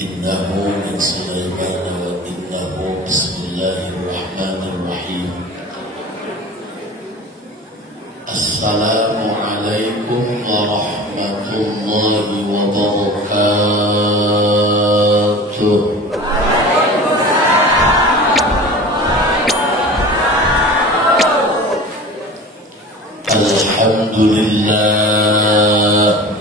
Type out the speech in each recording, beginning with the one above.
إنه من سليمان وإنه بسم الله الرحمن الرحيم. السلام عليكم ورحمة الله وبركاته. الحمد لله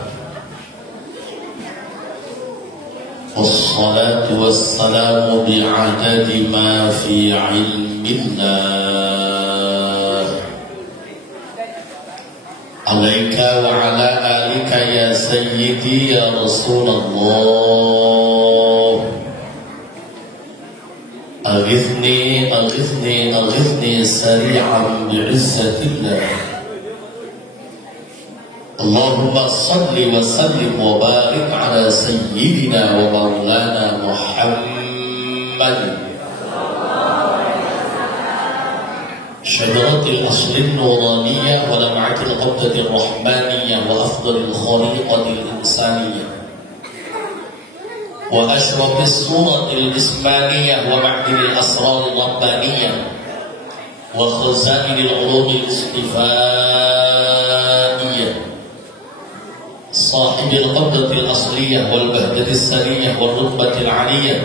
والصلاة والسلام بعدد ما في علم الله عليك وعلى آلك يا سيدي يا رسول الله. أغثني أغثني أغثني سريعا بعزة الله. اللهم صل وسلم وبارك على سيدنا ومولانا محمد شجرة الأصل النورانية ولمعة القبضة الرحمانية وأفضل الخليقة الإنسانية وأشرف الصورة الجسمانية ومعدن الأسرار الربانية وخزائن العلوم الاصطفائية صاحب القبضة الأصلية والبهجة السنية والرتبة العلية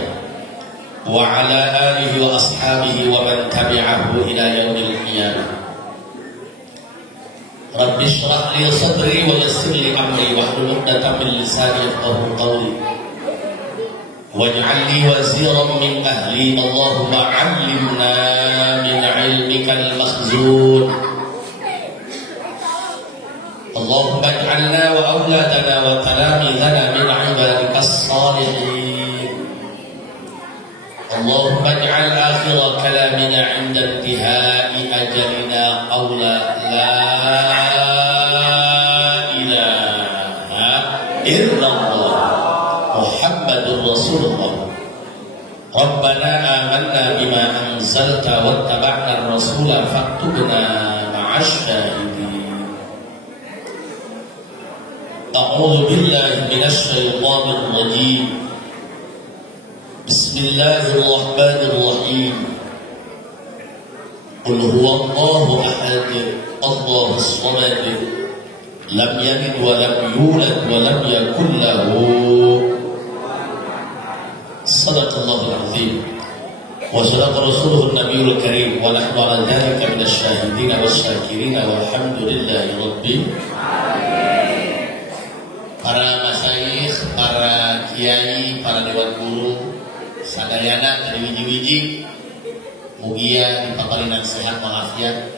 وعلى آله وأصحابه ومن تبعه إلى يوم القيامة. رب اشرح لي صدري ويسر لي أمري واحلل عقدة من لساني يفقهوا قولي واجعل لي وزيرا من أهلي. اللهم علمنا من علمك المخزون. اللهم اجعلنا وأولادنا وتلاميذنا من عبادك الصالحين. اللهم اجعل آخر كلامنا عند انتهاء أجلنا قول لا إله إلا الله محمد رسول الله. ربنا آمنا بما أنزلت واتبعنا الرسول فاكتبنا مع الشاهدين. أعوذ بالله من الشيطان الرجيم. بسم الله الرحمن الرحيم. قل هو الله أحد الله الصمد لم يلد ولم يولد ولم يكن له. صدق الله العظيم وصدق رسوله النبي الكريم ونحن على ذلك من الشاهدين والشاكرين والحمد لله رب العالمين. Para masyayikh, para kiai, para dewan guru, sadayana dari wiji-wiji, mugia dipaparinan sehat walafiat.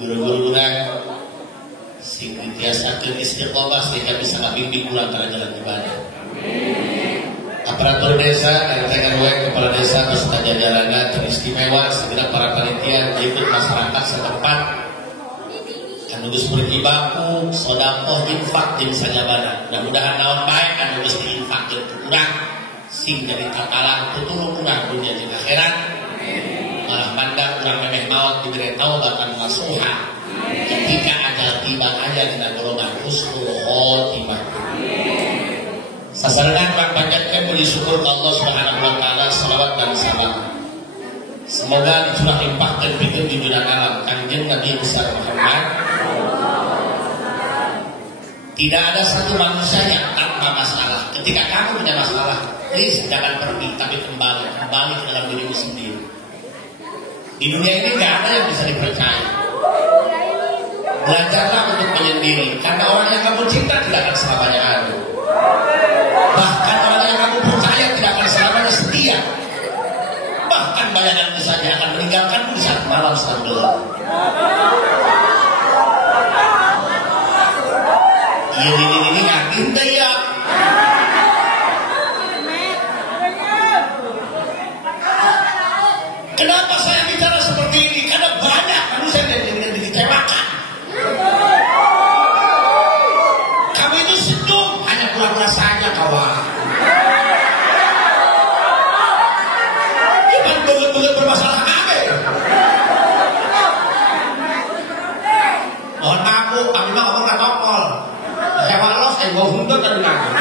Guru-guru urang sing ditiasakeun istiqomah sehingga bisa ngabimbing ulang kana jalan ibadah. Aparatur desa dan rekan kepala desa beserta jajarannya teristimewa segera para panitia ikut masyarakat setempat nulis beri baku, sodakoh, infak, jeung sajabana. Mudah-mudahan naon bae anu geus diinfakkeun kurang sing jadi tatalan tutulung urang dunia jeung akhirat. Malah mandang urang memeh maot diberi taubatan nasuha. Ketika ajal tiba aja dina golongan husnul khotimah. Sasarangan urang panjatkeun puji syukur ka Allah Subhanahu wa taala, salawat dan salam. Semoga dicurah limpahkeun pikeun junjungan alam Kanjeng Nabi besar Muhammad. Tidak ada satu manusia yang tanpa masalah. Ketika kamu punya masalah, please jangan pergi, tapi kembali ke dalam dirimu sendiri. Di dunia ini nggak ada yang bisa dipercaya. Belajarlah untuk menyendiri, karena orang yang kamu cinta tidak akan selamanya ada. Bahkan orang yang kamu percaya tidak akan selamanya setia. Bahkan banyak yang misalnya akan meninggalkanmu di saat malam sedang gelap. Ini yakin deh ya. Kenapa saya bicara seperti ini? Karena banyak manusia yang dikecewakan. Kamu itu senyum hanya pura-pura saja kawan. Bukan betul-betul bermasalah apa ya? Mohon maaf bu, kami mah ngomong nggak nongol. Hewan los, gue hundut dari nangis.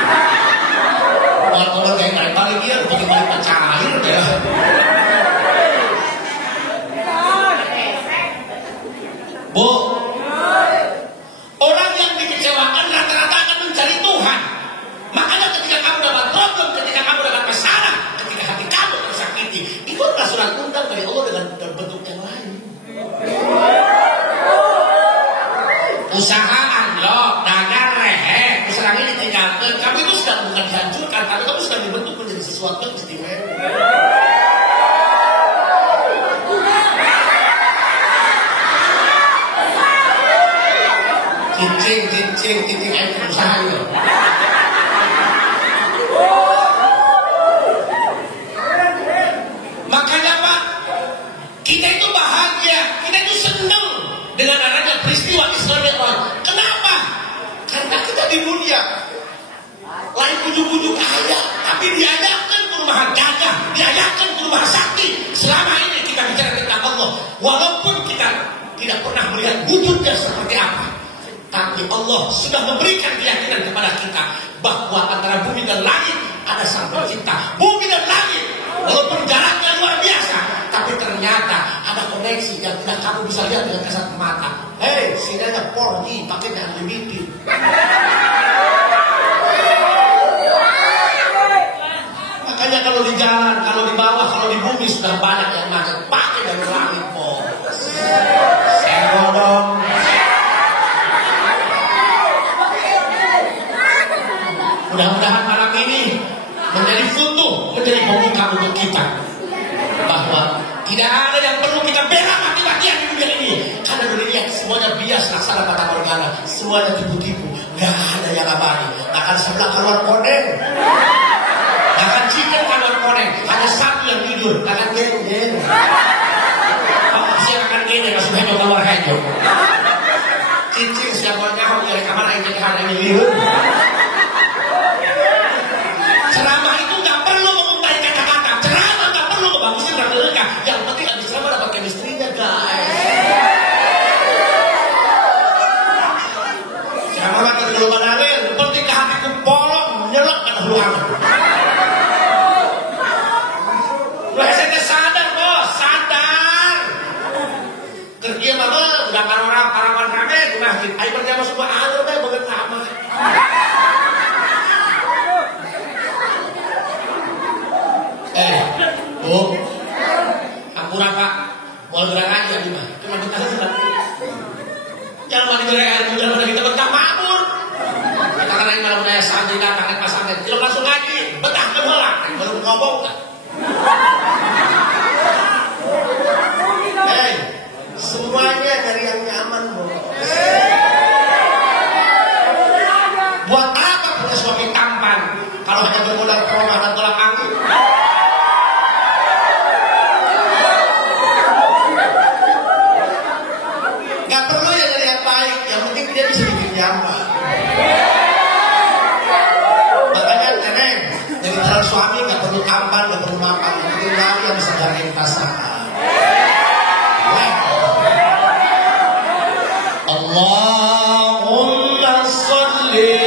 dari Allah dengan bentuk yang lain. Usahaan lo, dagang rehe, usaha ini ditinggalkan. Kamu itu sudah bukan dihancurkan, tapi kamu sudah dibentuk menjadi sesuatu yang istimewa. Cincin air usaha itu. Makanya Pak, kita itu bahagia, kita itu senang dengan adanya peristiwa Isra Mi'raj. Kenapa? Karena kita di dunia lain ujuk-ujuk kaya, tapi diajakkan ke rumah gagah, diajakkan ke rumah sakti. Selama ini kita bicara tentang Allah, walaupun kita tidak pernah melihat wujudnya seperti apa, tapi Allah sudah memberikan keyakinan kepada kita bahwa antara bumi dan langit ada Sang Pencipta. Bumi dan langit, walaupun jaraknya luar biasa, tapi ternyata ada koneksi yang tidak kamu bisa lihat dengan kasat mata. Hei, sini ada 4G paketnya unlimited. Makanya kalau di jalan, kalau di bawah, kalau di bumi sudah banyak yang macet, pakai dari langit, bos. Sewa dong. Mudah-mudahan malam ini menjadi foto, menjadi pembuka untuk kita bahwa tidak ada yang perlu kita bela mati-matian di dunia ini. Karena dunia semuanya bias, laksana pada morgana, semuanya tipu-tipu, nggak ada yang abadi. Nggak akan sebelah keluar koneng, nggak akan cincin keluar koneng, hanya satu yang jujur, nggak akan geng-geng. Siapa akan geng? Masuk hijau keluar hijau. Cincin siapa nyahuk dari kamar air jadi ini liur. Ceramah itu nggak perlu menguntai kata-kata, ceramah nggak perlu ngebagusin mereka. Yang penting habis ceramah dapat chemistry-nya, guys. Ceramah maka di luar dalil, penting ke hatiku polong, nyelak kata ruangan. Lu saya sadar bos, sadar. Kerja mama udah karawan rame, gue ayo berjamaah semua ayo deh bagian lama. Bu, ampura Pak, mau gerak aja di mana? Cuma kita sedang. Jangan mandi gerak aja, jangan mandi kita betah makmur. Kita kan ini malam daya santri datang pas santri, tidak langsung ngaji, betah kemola, baru ngomong kan? Hei, semuanya dari yang nyaman, bos. Buat apa punya suami tampan kalau hanya bermodal peromah dan tolak angin? Makanya neneng jadi calon suami nggak perlu tampan, nggak perlu mapan, yang penting lari yang bisa jagain pasangan. Allahumma sholli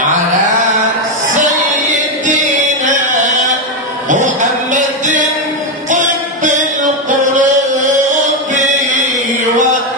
ala sayyidina Muhammadin tibbil qulubi wa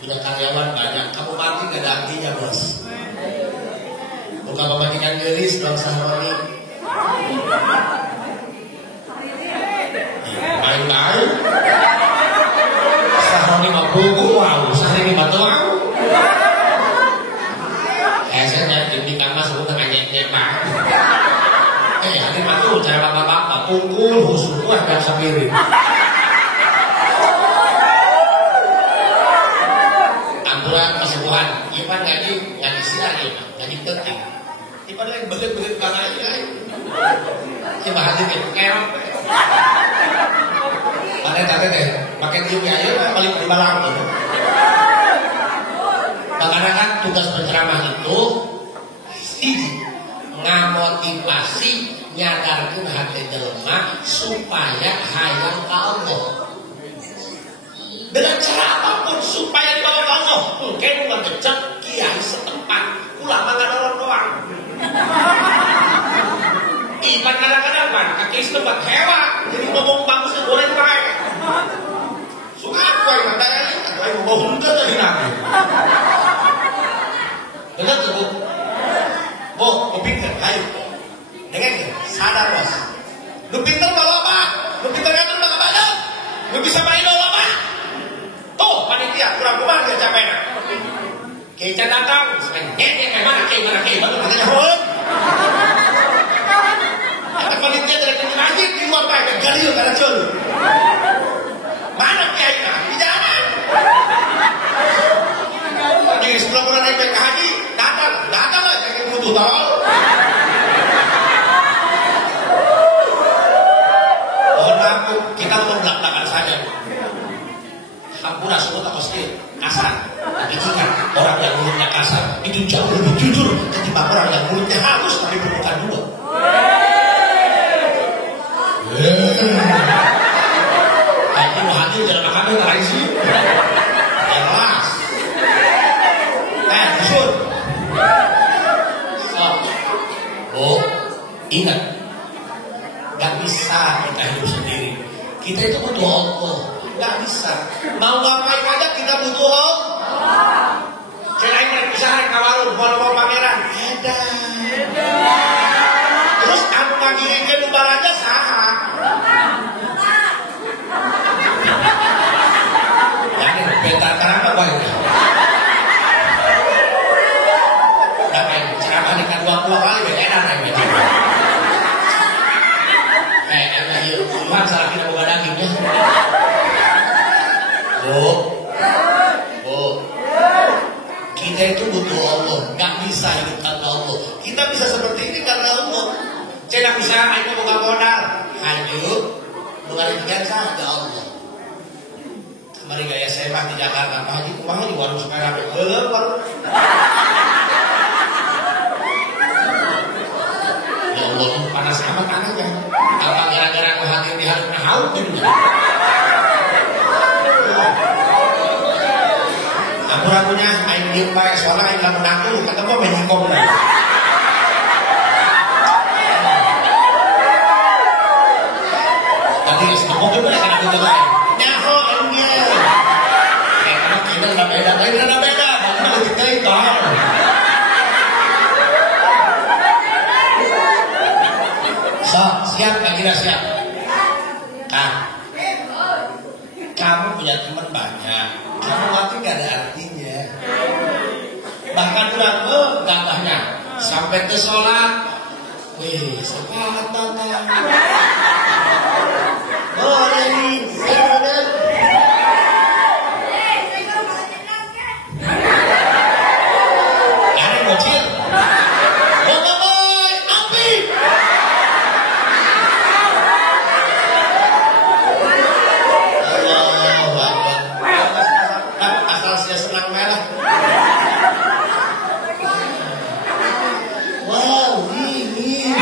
punya karyawan banyak, kamu mati gak ada artinya bos. Bukan pematikan gelis dong Sahroni. Main-main. Sahroni mah buku wow, Sahroni mah doang. Saya nyari di kamar sebut dengan nyek-nyek mah. Hari mah tuh cara bapak-bapak pungkul khusus kuah dan samiri. Ampuran kesembuhan, iman ngaji siang ya, ngaji penting. Iman yang belit-belit bang aja. Coba hati kita kerap. Mana tadi deh, makin tinggi aja paling berbalang tuh. Makanya kan tugas berceramah itu ngamotivasi nyadarkan hati jelema supaya hayang ke Allah. Dengan cara apapun supaya dibawa ke Allah. Mungkin ulang kecek kiai setempat, ulama nggak orang doang. Iman kadang-kadang kan, kaki setempat hewan, jadi ngomong bagus dan boleh baik. Suka aku yang mandangnya, aku yang mau hundur dari nabi. Dengar tuh, Bu, pinter, ayo. Dengar ya, sadar bos. Lu pinter bawa apa? Lu pinter ngatur bawa apa? Lu bisa main bawa apa? Tuh, panitia, kurang kuman dia capek nak. Kecah datang, sebenarnya mana kecah katanya hon. Ada panitia dari ngaji di luar pakai galil karena cul. Mana kecah? Di jalan. Di sebelah mana naik ke haji, datang lah jadi butuh tol. Mohon maaf, kita mau belak-belakan saja. Hampura semua tak pasti kasar. Tapi ingat, orang yang mulutnya kasar itu jauh lebih jujur ketimbang orang yang mulutnya halus tapi bukan dua. Ini mau hadir dalam makamnya tak isi. Jelas. Jujur. Oh, ingat, gak bisa kita hidup sendiri. Kita itu butuh Allah. Gak bisa. Mau ngapain aja kita butuh Allah. Selain mereka bisa hari kawarun, mau pameran. Terus aku lagi ingin lupa aja saha. Jadi bentar kenapa baik? Nah kayak ceramah di kan dua kali beda lagi. Enak yuk, Tuhan salah kita buka dagingnya. Bu, kita itu butuh Allah, gak bisa hidup tanpa Allah. Kita bisa seperti ini karena Allah. Saya bisa, ayo buka modal, ayo, mengalihkan saja Allah. Kemarin gaya saya mah di Jakarta, Pak Haji kumah di warung sepera, belum warung. Ya Allah, panas amat tanahnya. Apa gara-gara aku hadir di hari haut gitu? Aku-akunya aing diem baik soalnya aing lamun aku ketemu menyikom lah. Tadi ketemu juga kena gitu baik. Nyaho aingnya. Karena kita nggak beda, karena beda. Karena kita itu. So, siap nggak kira siap? Kamu punya teman banyak. Kamu mati gak ada artinya. Bahkan kurang gambahnya sampai ke sholat. Wih, sepakat banget. Boleh nih, boleh. Ada bocil. Boy, api. Senang merah. Wow, ini.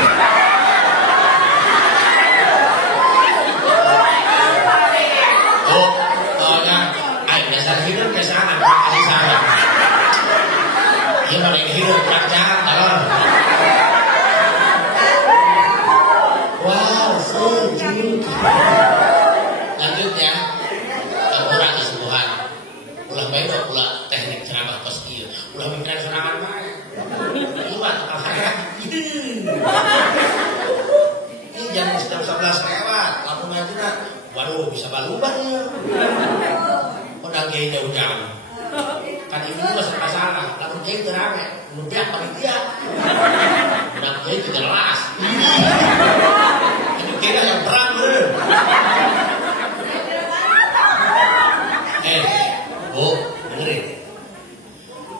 jam 11 lewat, langsung aja waduh bisa balubah ya. Udah kiai jauh-jauh. Kan ini juga salah, langsung kiai terame, lumpiak panitia. Udah kiai itu jelas. Itu kiai yang perang bener. Bu, dengerin.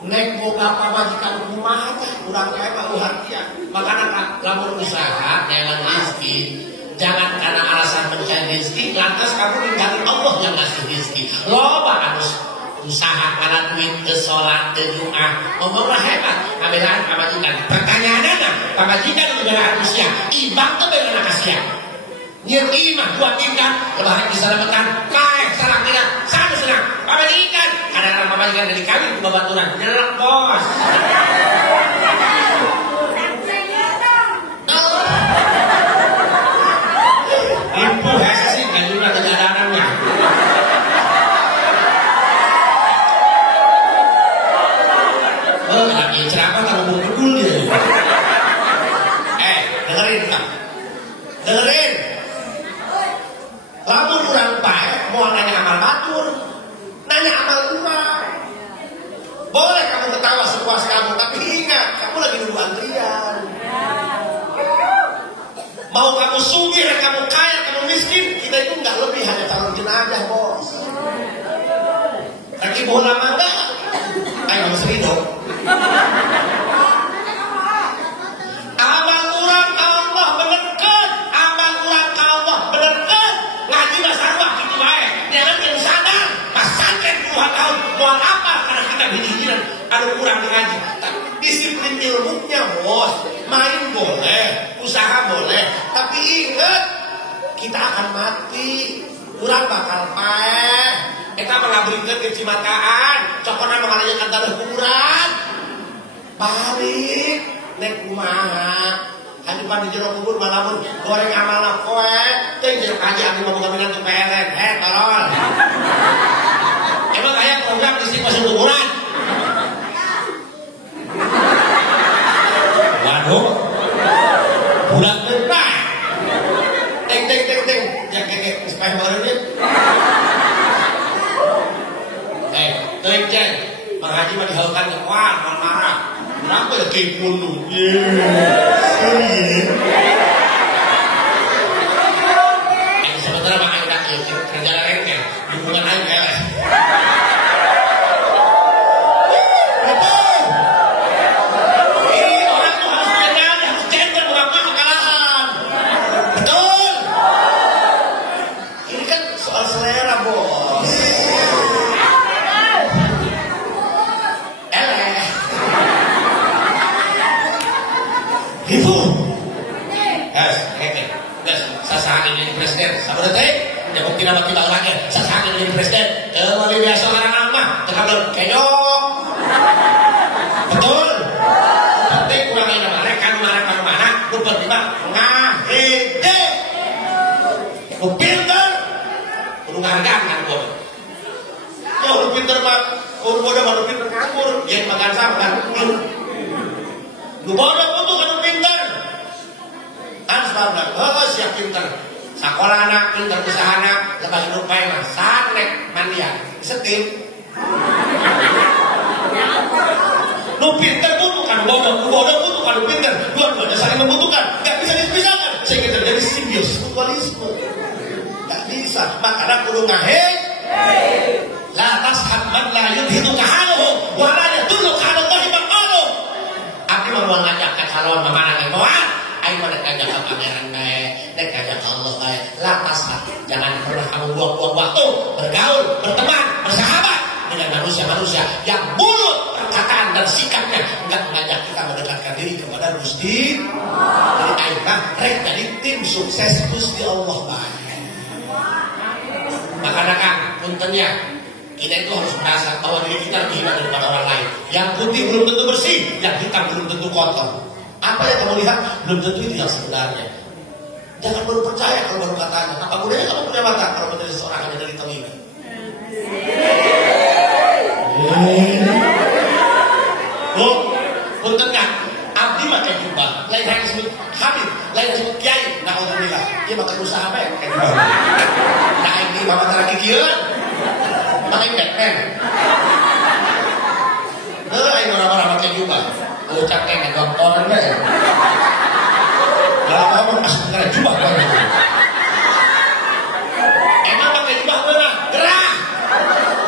Nek boga pamajikan kumaha teh urang kae mah uhartian. Makana lamun usaha neangan rezeki, jangan karena alasan mencari rezeki lantas kamu ninggalin Allah yang ngasih rezeki. Loba anu usaha kana duit ke salat ke Jumat. Ngomonglah hebat, abelaan pamajikan. Pertanyaanna, pamajikan juga manusia. Ibang teh beunang kasihan. Nyeun imah dua tingkat, lebaran diselamatkan. Kae salah tidak, satu senang. Pamajikan, kadang-kadang pamajikan dari kami ke babaturan. Nyelak bos. Ibu sih kan juga kejarannya. Lagi ceramah kamu mau bedul ya. Dengerin Pak. Dengerin. Lamun kurang baik mau nanya amal batur, nanya amal umat. Boleh kamu ketawa sepuas kamu, tapi ingat kamu lagi nunggu antrian. Mau kamu sugih, kamu kaya, kamu miskin, kita itu nggak lebih hanya calon jenazah bos. Lagi bola mangga, ayo kamu sering dong. Amal urang Allah benerkeun, amal urang Allah benerkeun. Ngaji bahasa Allah gitu baik. Jangan yang sadar, pasantren puluhan tahun mau apa karena kita bijiran anu kurang ngaji. Tapi disiplin ilmunya bos. Main boleh, usaha boleh, tapi ingat kita akan mati. Urang bakal paeh. Kita mengabrikeun ke Cimataan, cokona mengalahkan tanah kuburan. Balik nek kumaha. Hadipan di jero kubur malamun goreng amalna koe, teh jeung kaji anu boga minat tu PLN. Tolol. Emang aya program listrik masuk kuburan? Waduh. Bulan berapa? Teng. Ya keke supaya baru ni. Teng ceng. Mang Haji mah dihalukan ke kuat, marah. Kenapa ya kayak puluh? Sementara Mang Haji nak kerja lagi, hubungan aja beres. Tidak kita orangnya, sasaki menjadi presiden. Kalau biasa orang lama, terlalu kenyok. Betul. Tapi kurang ini mereka mana? Lupa tiba ngahede. Lu pinter, lu ngargang nganggur. Ya lu pinter mah, lu bodoh mah lu pinter nganggur. Yang makan sampah nganggur. Lu bodoh butuh kan lu pinter. Harus balik. Oh siap pinter. Sekolah anak, pintar usaha anak, lepas rupanya mah sanek mandian, setip. Lu pintar butuhkan bodoh butuhkan lu pintar, dua-duanya saling membutuhkan, gak bisa dipisahkan, sehingga terjadi simbios mutualisme. Gak bisa, makanya kudu ngahek. La tashab man la yudhidu kahaluhu, walanya tunduk kahaluhu mahimakaluh. Abdi mau ngajak ke calon memanang yang bawah. Ayo nek ngajak ke pangeran bae, nek ngajak Allah bae, lantas jangan pernah kamu buang-buang waktu bergaul, berteman, bersahabat dengan manusia-manusia yang mulut, perkataan dan sikapnya enggak mengajak kita mendekatkan diri kepada Gusti. Jadi ayo rek jadi tim sukses Gusti Allah bae. Makanya kan puntennya kita itu harus merasa bahwa diri kita lebih hebat daripada orang lain. Yang putih belum tentu bersih, yang hitam belum tentu kotor. Apa yang kamu lihat belum tentu itu yang sebenarnya. Jangan baru percaya kalau baru katanya. Apa gunanya kamu punya mata kalau menjadi seorang hanya dari telinga? Oh, punten kan? Abdi pakai jubah, lain yang disebut Habib, lain yang disebut Kiai. Nah, alhamdulillah. dia makan usaha apa ya? Nah ini mama terakhir kieu. Pakai Batman. Ayo orang-orang pakai jubah. Ucap kayak dokter enggak ya? Lah kamu masuk ke jubah kan? Emang pakai jubah mana? Gerah.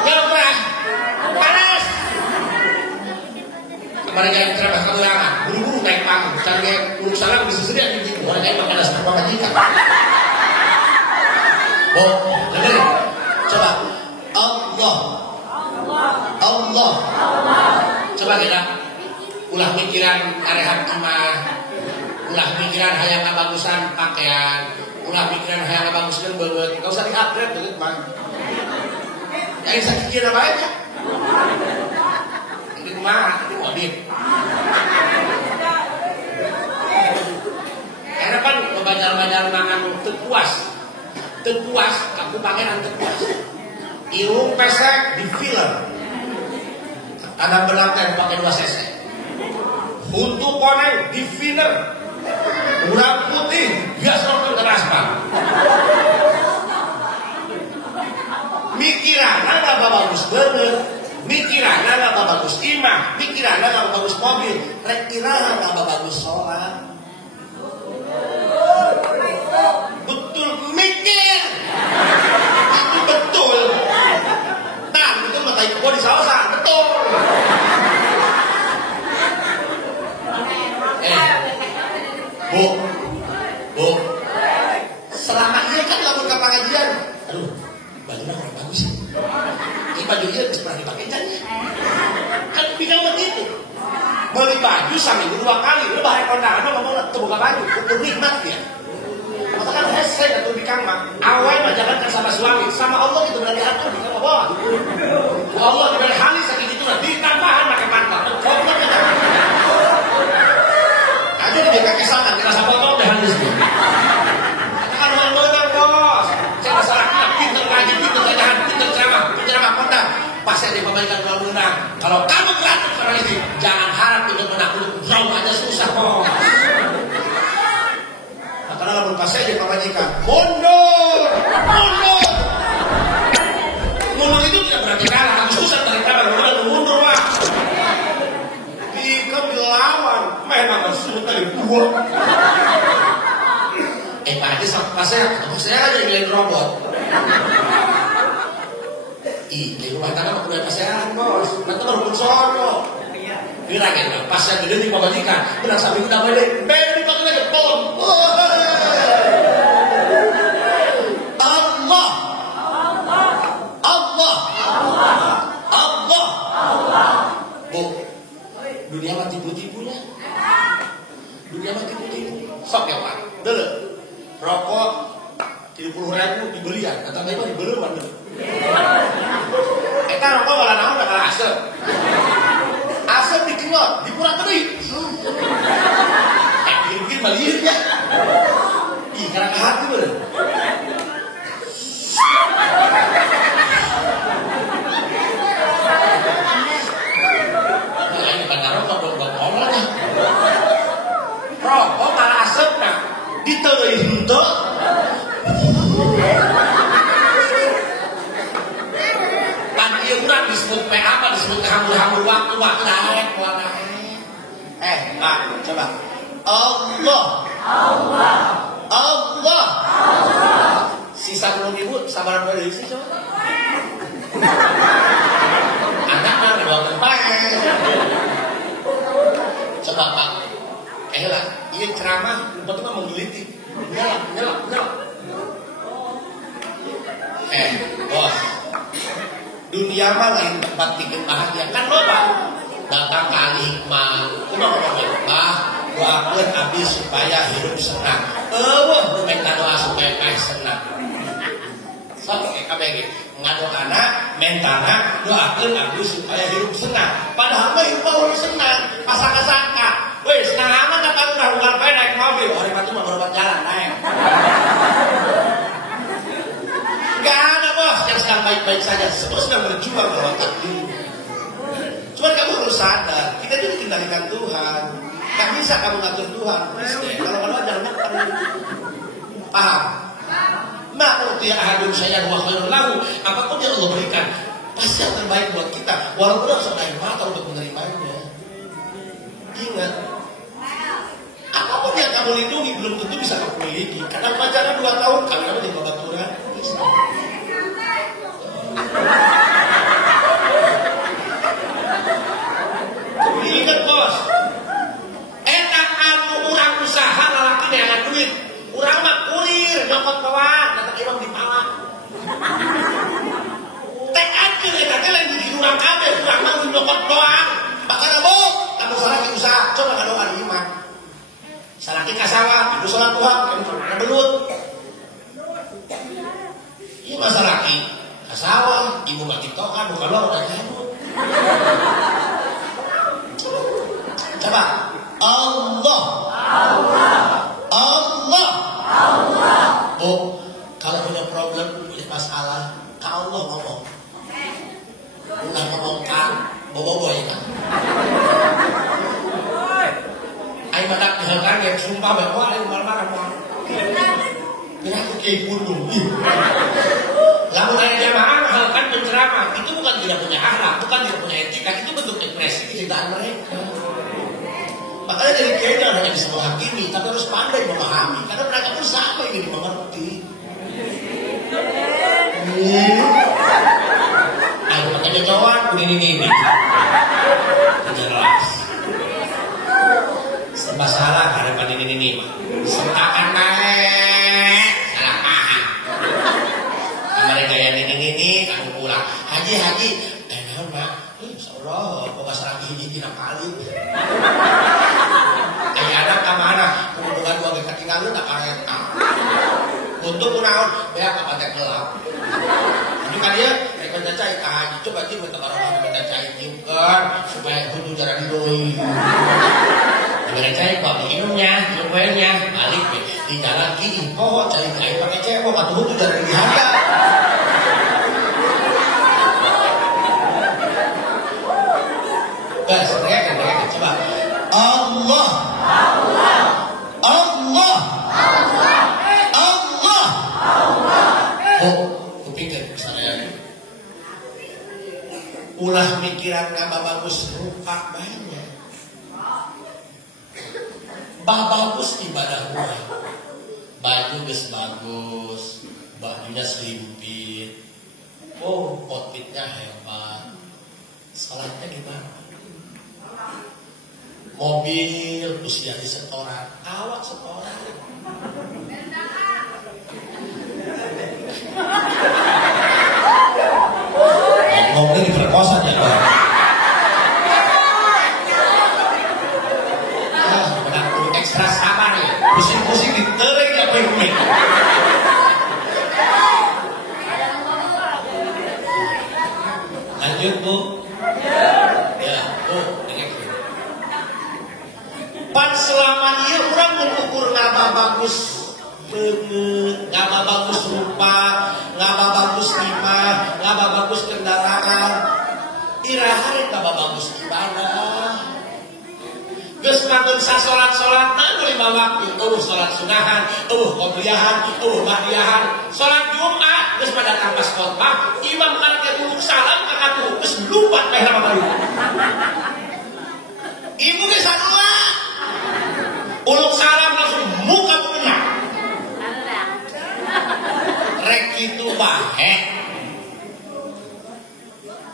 Gerah. Panas. Kemarin yang ceramah kemulangan, buru-buru naik panggung, cari urus salam bisa sedia di situ. Orang kayak pakai dasar pemajikan. Dengerin. Coba. Allah. Coba kita ulah pikiran karehan imah, ulah pikiran hayang bagusan pakaian, ulah pikiran hayang baguskeun beubeut. Enggak usah di-upgrade beubeut mah. Ya bisa pikiran apa aja. Ini kumaha? Ini modif. Karena kan ngebajar-bajar mangan teu puas. Teu puas, aku pangeran teu puas. Irung pesek di filler. Ada belakang pakai 2 cc. Untuk koneng di filler. Urang putih biasa ke aspal. Mikiranna gak bagus bener. Mikiranna gak bagus imah. Mikiranna gak bagus mobil. Rek kirana gak bagus sholat. Betul mikir. Itu betul. Nah, itu mata ibu di sawah betul. Bu, selama ini kan lamun ke pengajian, aduh, bajunya kurang bagus sih. Ini bajunya pernah dipakai jangan. Kan bilang begitu. Beli baju seminggu 2 kali, lu bahaya kondangan, lu ngomong tuh buka baju, itu nikmat ya. Maka kan hese atau di kamar, awal majakan sama suami, sama Allah itu berarti aku di kamar bawah. Allah diberi halis sakit itu ditambahan pakai mantel. Aja dia kaki sana, kita sama Allah udah halis tuh. Kan orang bos, saya masyarakat pinter ngaji, pinter jajan, pinter ceramah kondang. Pasti ada pemaikan menang. Kalau kamu berantem karena ini, jangan harap itu menakluk, jauh aja susah kok. Karena lamun pasai di pemajikan, mundur. Mundur itu tidak berarti kalah, harus susah dari kalah, mundur wah. Ikut dilawan, memang sulit dari buah. Pak Haji pasai aja ngilain robot. Di rumah tangga mau punya pasean bos, nanti baru pun sono. Kira kan, pasien gede di pemajikan, benar sambil udah balik, beli pakai lagi pom. Bu, dunia mah tipu-tipunya. Dunia mah tipu-tipu. Sok ya Pak, dulu rokok 30.000 dibelian, kata mereka dibeli mana? Kita rokok malah naon udah kalah asap. Asap dikenyot, dipurang teri. Bikin balirnya. Ih, karena hati bener. Ini bukan rokok, bukan orangnya. Rokok malah asap, nah. Diterai henteu. Disebut apa? Disebut hamur-hamur waktu naik. Pak, coba. Allah. Sisa 10.000 sabaran dari sih coba. Anak doang kepakai. Coba Pak. Lah, iya ceramah, lupa tuh menggelitik. Nyelak. Bos. Dunia mah lain tempat bikin bahagia kan lo Pak datang kali hikmah doakan abis supaya hidup senang minta doa supaya kayak senang so kayak kabeh ngadoana mentana doakan abis supaya hidup senang padahal mah hidup udah senang pasang-sangka weh senang amat datang udah luar naik mobil hari itu mah berobat jalan naik gak ada bos yang sedang baik-baik saja, semua sedang berjuang melawan takdir. Cuma kamu harus sadar, kita juga dikendalikan Tuhan. Gak bisa kamu ngatur Tuhan. Kalau jangan neken. Paham? Ma'uti ahadun syai'an wa khairun lahu. Apapun yang Allah berikan pasti yang terbaik buat kita. Walaupun harus ada air mata untuk menerimanya. Ingat, apapun yang kamu lindungi belum tentu bisa kamu miliki. Karena pacaran 2 tahun kali kamu di babaturan. Ingat bos, enak anu urang usaha lalaki dengan duit. Urang mah kurir nyokot bawaan, datang imam di pala. Tek aja enak lain di urang kabeh, urang mah nyokot doang. Bakal bu, kamu salah ke usaha, coba ngadoa di imam. Salah ke sawah, ibu sholat Tuhan, kamu pernah belut. Iya masalah ki, sawah, ibu mati tokan, bukan lo udah jadul. Coba Allah. Bu, kalau punya problem, punya masalah, ke Allah ngomong. Udah ngomong kan, bobo ya kan. Ayo madak dihalkan ya, sumpah bahwa ayo malam-malam mau. Kira aku kayak gunung. Lalu ada jamaah halkan penceramah, itu bukan tidak punya akhlak, bukan tidak punya etika, itu bentuk depresi kecintaan mereka. Makanya dari kiai jangan hanya bisa menghakimi, tapi harus pandai memahami. Karena mereka pun sama ingin dimengerti. Ayo makanya jawab ini. Jelas. Serba salah hadapan ini mah. Sentakan baik, salah paham. Mereka yang ini kamu pulang. Haji. Mak. Insyaallah, pokoknya serang hiji dina kali. Ayah anak kamana, hubungan dua dekat tinggal tak kareta. Untuk kunaon, beak apa teh gelap. Ini kan dia, mereka mencacai haji. Coba dia minta orang mencacai nyuker supaya kudu jarang doi. Mencacai kok minumnya, nyukernya, balik di jalan kiri. Oh, cari kain pakai cewek, atau kudu jarang diharga. Mereka coba Allah. Oh, kupikir misalnya ulah mikiran nama bagus rupa banyak. Bagus ibadah gua. Baju geus bagus, bajunya selimpit. Oh, outfitnya hebat. Salatnya gimana? Mobil usia di setoran, awak setoran. Mobil diperkosa ya kan? Benar perlu ekstra sabar ya. Pusing-pusing diterik apa ini? Lanjut bu. Ya bu. Pan selama dia orang mengukur nama bagus banget, nama bagus rupa, nama bagus imah, nama bagus kendaraan. Irahan nama bagus ibadah. Geus makan sasolat-solat nanggu 5 waktu. Salat sunahan, qobliyahan, ba'diyahan. Salat Jumat geus pada tampas khotbah, imam kana duduk salam ka katu, geus lupa bae nama baru. Ibu geus sadoa. Uluk salam langsung muka punya. Rek itu bahe.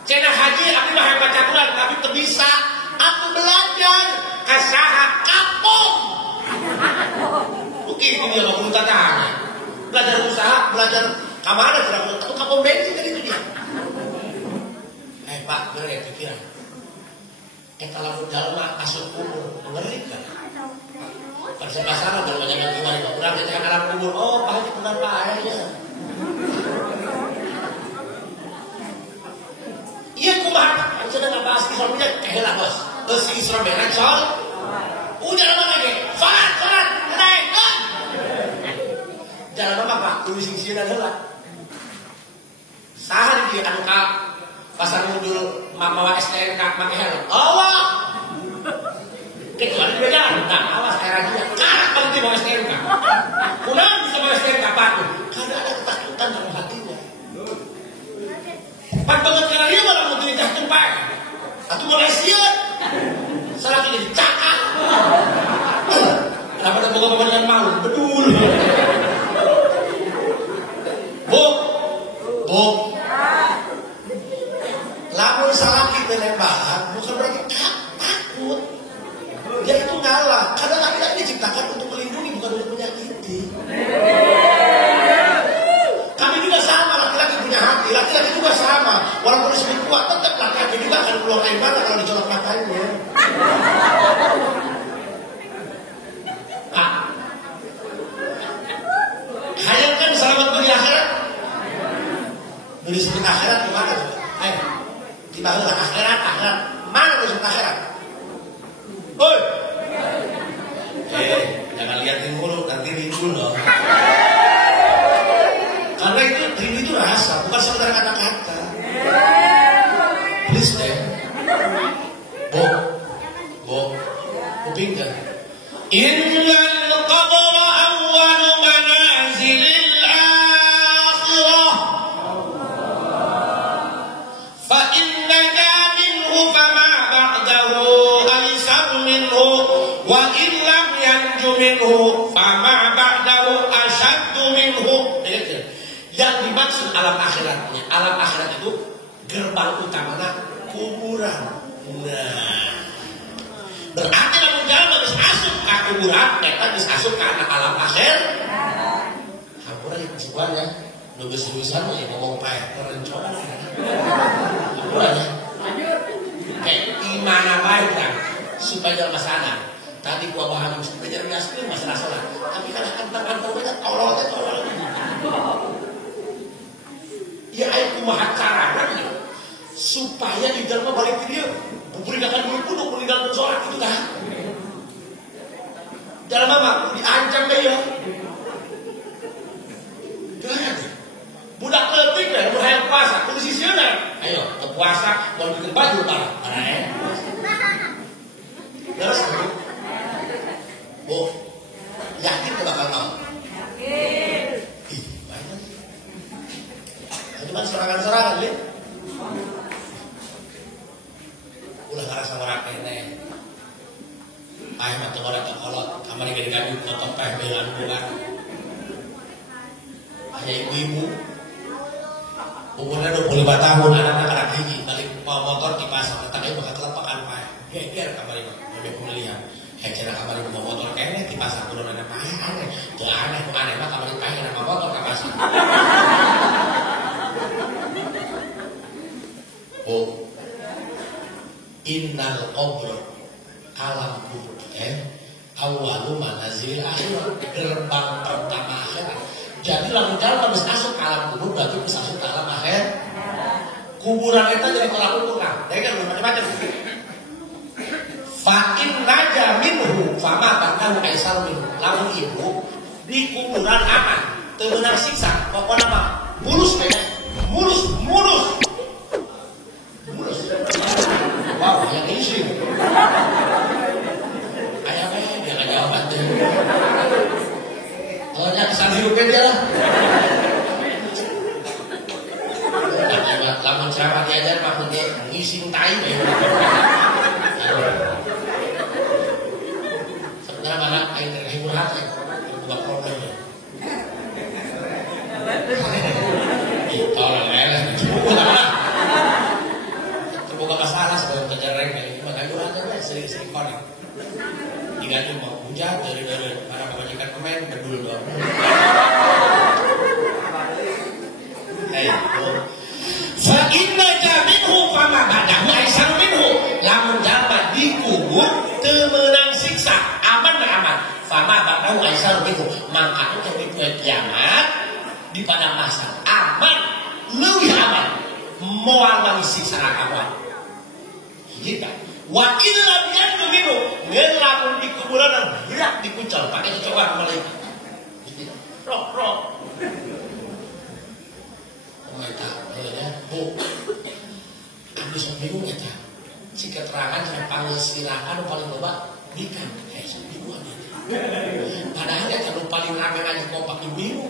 Cenah haji aku mah baca Quran tapi teu bisa. Aku belajar kasaha kapung. Begitu dia mau tanya. Belajar usaha, belajar kamana sudah aku kapung bensin kan itu dia. Pak, bener ya pikiran. Kalau jalma asup kubur, ngeri kan? Persebaya salah kalau banyak yang keluar itu kurang kita alam kubur. Oh, Pak Haji benar Pak aja. Iya kumaha, yang sedang ngebahas Islamnya lah bos. Si Islam benar soal. Udah lama lagi, sholat, naik kan? Jalan apa Pak? Tulis singsiran lah. Sahan di angka pasar muncul mawa STNK pakai helm. Allah. Kecuali dia jalan, tak awas air aja. Cara kalau dia bawa STNK. Kenapa bisa bawa STNK patuh? Karena ada ketakutan dalam hatinya. Pantangan karena dia malah mau diinjak tumpai. Atau Malaysia. Salah kita dicakap. Kenapa ada boga pemandingan malu? Bedul. Bu. Lamun salah kita nembak, bukan berarti takut. Dia itu ngalah. Karena laki-laki diciptakan untuk melindungi, bukan untuk menyakiti. Kami juga sama, laki-laki punya hati. Laki-laki juga sama. Walaupun disebut kuat, tetap laki-laki juga akan keluar air mata kalau dicolok matanya. Hayalkan selamat dunia akhirat. Disebut akhirat gimana? Kita harus akhirat. Mana disebut akhirat? Oi. Jangan liatin mulu, nanti rindu loh. Karena itu rindu itu rasa, bukan sekedar kata-kata. Please deh. Bo, kuping kan? Innal qabra awwal manazilil akhirah. Fa innaka minhu fama ba'dahu aysar minhu wa in lam yanju minhu fama ba'dahu ashaddu minhu. Yang dimaksud alam akhiratnya, alam akhirat itu gerbang utamanya kuburan. Nah, berarti lamun jalan harus masuk ke kuburan, kita harus masuk ke alam akhir. Hampura yang semuanya, nugas-nugasan ya ngomong paeh terencoran. Hampura ya. Kayak gimana baik kan, supaya jalan sana. Tadi gua bahan mesti belajar ngasih masalah salah. Tapi kalau kantang-kantang banyak tolol. Ya ayo kumaha caranya supaya di dalam balik dia memperlihatkan dulu meninggalkan sholat itu kan dalam apa? Diancam deh ya gimana tuh? Budak lebih deh, berhayal puasa kondisi siapa? Ayo, ke puasa mau bikin baju barang terus Bu, yakin ke bakal mau? Yakin. Cuma serangan-serangan ya. Ulah ngerasa ngorang ini. Ayah mati ngorang terkolot. Kamar ini gede-gede tetap peh belan bulan. Ayah ibu-ibu. Umurnya 25 tahun, anak-anak anak gigi. Balik mau motor dipasang. Tetangnya bakal kelepakan peh. Geger kamar ini. Mau pemilihan. Kira kamar ini mau motor kayaknya dipasang. Kurang ada peh. Aneh. Tuh aneh. Mah kamar ini peh. Nama motor dipasang. Oh, innal qabr alam kubur awalu manazil akhirat, gerbang pertama akhirat. Jadi lamun jalan habis masuk ke alam kubur berarti bisa masuk ke alam akhir. Kuburan itu jadi tolak ukur kan, ya kan macam-macam. Fa in naja minhu fama ba'dahu aisar minhu. Lamun ibu di kuburan aman, teu benar siksa. Pokoknya mah mulus beda, mulus. Wow, yang isi. Ayamnya dia nggak jawab deh. Tolongnya kesan hidupnya dia lah. Lamun ceramah diajar maksudnya ngising tai deh. Sebenarnya malah air terhibur hati, buat problem ya. Tolong ya. Terbuka masalah sebelum kejareng kayak makanya gue ada sering-sering konek. Diganti mau hujan dari para pemajikan pemain bedul doang. Fa inna jaminhu fama ba'dahu aisar minhu. Lamun jalma dikubur teu meunang siksa, aman. Fama ba'dahu aisar minhu. Maka itu di kiamat di pada masa aman, lebih aman. Moal bagi siksa neraka. Gitu. Wa illam yanju minhu, ngelamun di kuburan dan gerak dikuncang pakai cocok malaikat. Roh. Oh eta, ya, Bu. Kami sok bingung eta. Si keterangan cenah pangeusiraan paling loba ikan kayak seminggu aja. Padahal ya kalau paling rame aja kompak ibu-ibu.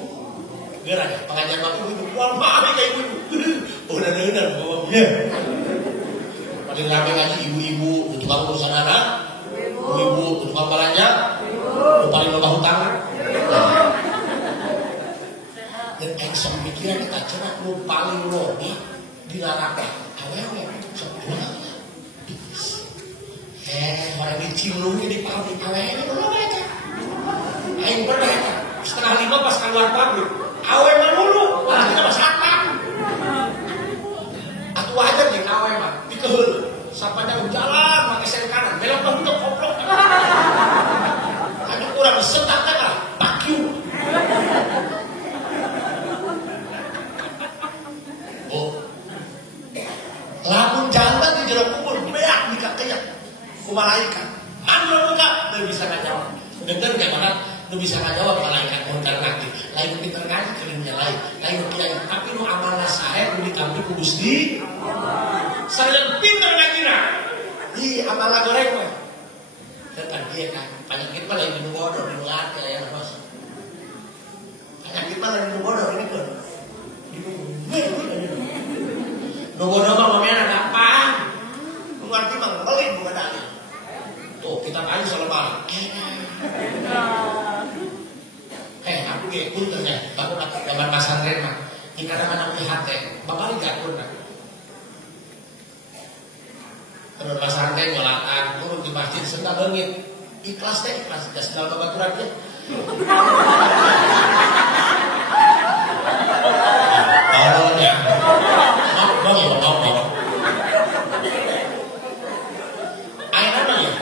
Gerak pengajian waktu ibu, wah mari kayak ibu. Udah bawahnya. Paling rame aja ibu-ibu, untuk kamu urusan anak, ibu untuk kamu belanja, paling loba hutang. Dan eksom pikiran kita cerak lu paling logi di neraka. Awewe, sebuah. Orang dicilung di pabrik awewe belum aja. Aing pernah ya, setengah 5 pas keluar pabrik. Awewe dulu, kita mas apa? Aku aja di awewe mah, dikeul. Sampai jalan pakai sen kanan, belok ke untuk koplok. Aduh kurang setak kan, pakiu. Lamun jalan di jero kubur, beak di kakinya. Malaikat, mana buka? Dia bisa ngajawab. Dengar nggak mana? Dia bisa ngajawab malaikat mungkar nakir. Lain pinter ngaji keringnya lain kiai. Tapi lu amanah saya lu ditampil ku Gusti. Saya pinter ngaji nak. Di amanah goreng mah. Tentang dia kan. Penyakit mah lain di bodoh di luar ya bos. Penyakit mah lain di bodoh ini kan. Di bodoh mah ngomongnya gampang. Ngerti mah ngelit bukan dalil. Tuh kita tanya soal balik. Aku kayak punten ya. Baru dapat gambar pasantren mah. Di kadang-kadang lihat bakal gak pun. Terus pasantren nyolatan, turun di masjid senda bengit. Ikhlas deh, ikhlas. Gak segala babaturan dia. Tolong ya. Ngomong.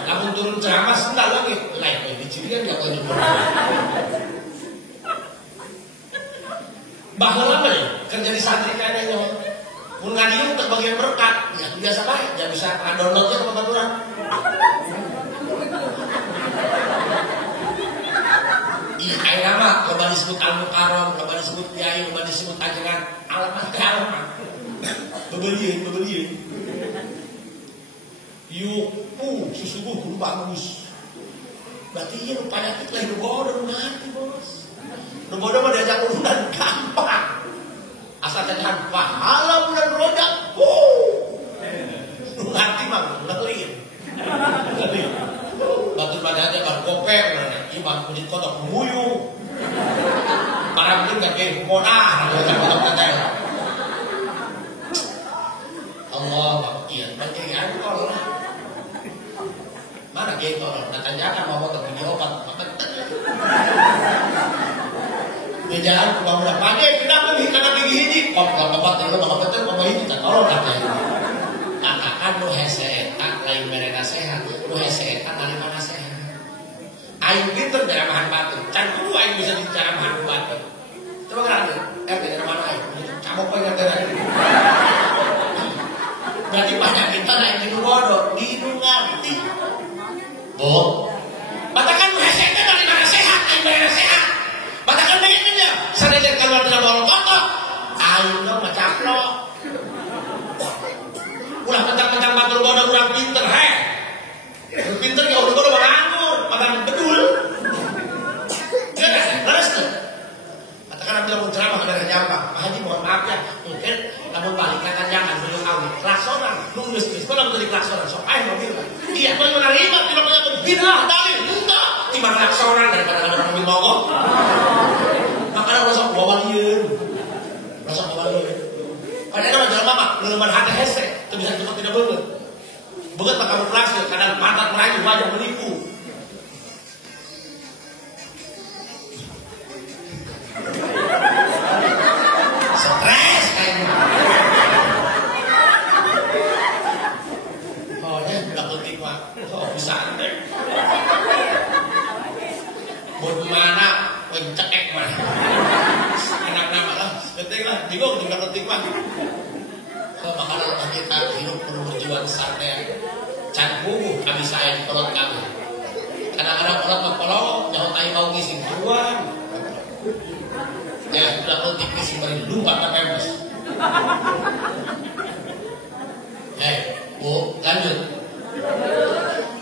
Lamun turun ceramah sendal lagi, lain dicirian nggak tahu juga. Bahwa apa ya? Kerja di santri kayaknya, mun ngadiung terbagian berkat, ya biasa baik, ya bisa downloadnya ke pembaturan. Iya kayak nama, coba disebut al-mukarram, coba disebut kiai, coba disebut ajaran, alamat ke alamat. Bebeliin. Yuk, sesungguh bagus. Berarti iya rupanya kita hidup bodoh nanti bos. Hidup bodoh mah diajak urusan gampang. Asal jangan pahala bulan rojak. Nanti mah ngelin. Batu pada aja bang kopek, ibang kulit kotok muyu. Para mungkin gak kayak monah, kotok katanya. Allah, iya, bagian kalau mana gitu orang tanjakan mau ke video obat di jalan ke bawah pakai kenapa nih karena gigi ini obat itu bakal betul obat ini tak tahu katanya katakan lu hesetan lain mereka sehat lu hesetan dari mana sehat aing pinter jaramahan batu can lu aing bisa jaramahan batu coba kan dari mana aing kamu pengen dari berarti banyak kita naik di bodoh di ngerti. Bu, katakan sehat dari mana sehat, dari sehat. Katakan begini saya lihat kalau tidak bolong kotor, ayo dong macam lo. Ulah mentang-mentang batul bodoh kurang pinter, pinter ya udah bodoh nganggur, padahal betul. Terus tuh. Katakan nanti mau ceramah dari Jampang, Pak Haji mohon maaf ya, mungkin namun balik kata jangan dulu kawin klaksonan, nulis kalau mau jadi klaksonan, sok ayo mobil kan. Iya, kalau mau ribet, kalau mau berbidah, dalil, enggak. Timbang klaksonan daripada ada mobil mogok. Makanya rasa bawalian. Padahal ada jalan mama, leluman hati hese, itu bisa cepat tidak banget. Banget maka kamuflase, kadang pantat merayu, wajah menipu. Stres kayaknya. Oh ya, bilang penting mah. Oh bisa deh. Bagaimana pencek mah. Enak-enak lah. Penting lah, bingung juga penting mah. Makanan kita hidup perlu berjuang santai. Can bubuh kami sayang kolot kami. Kadang-kadang kolot mempelong, jauh tayo mau ngisi buruan. Ya, sudah penting ngisi beri lupa tak bebas. Bu, lanjut.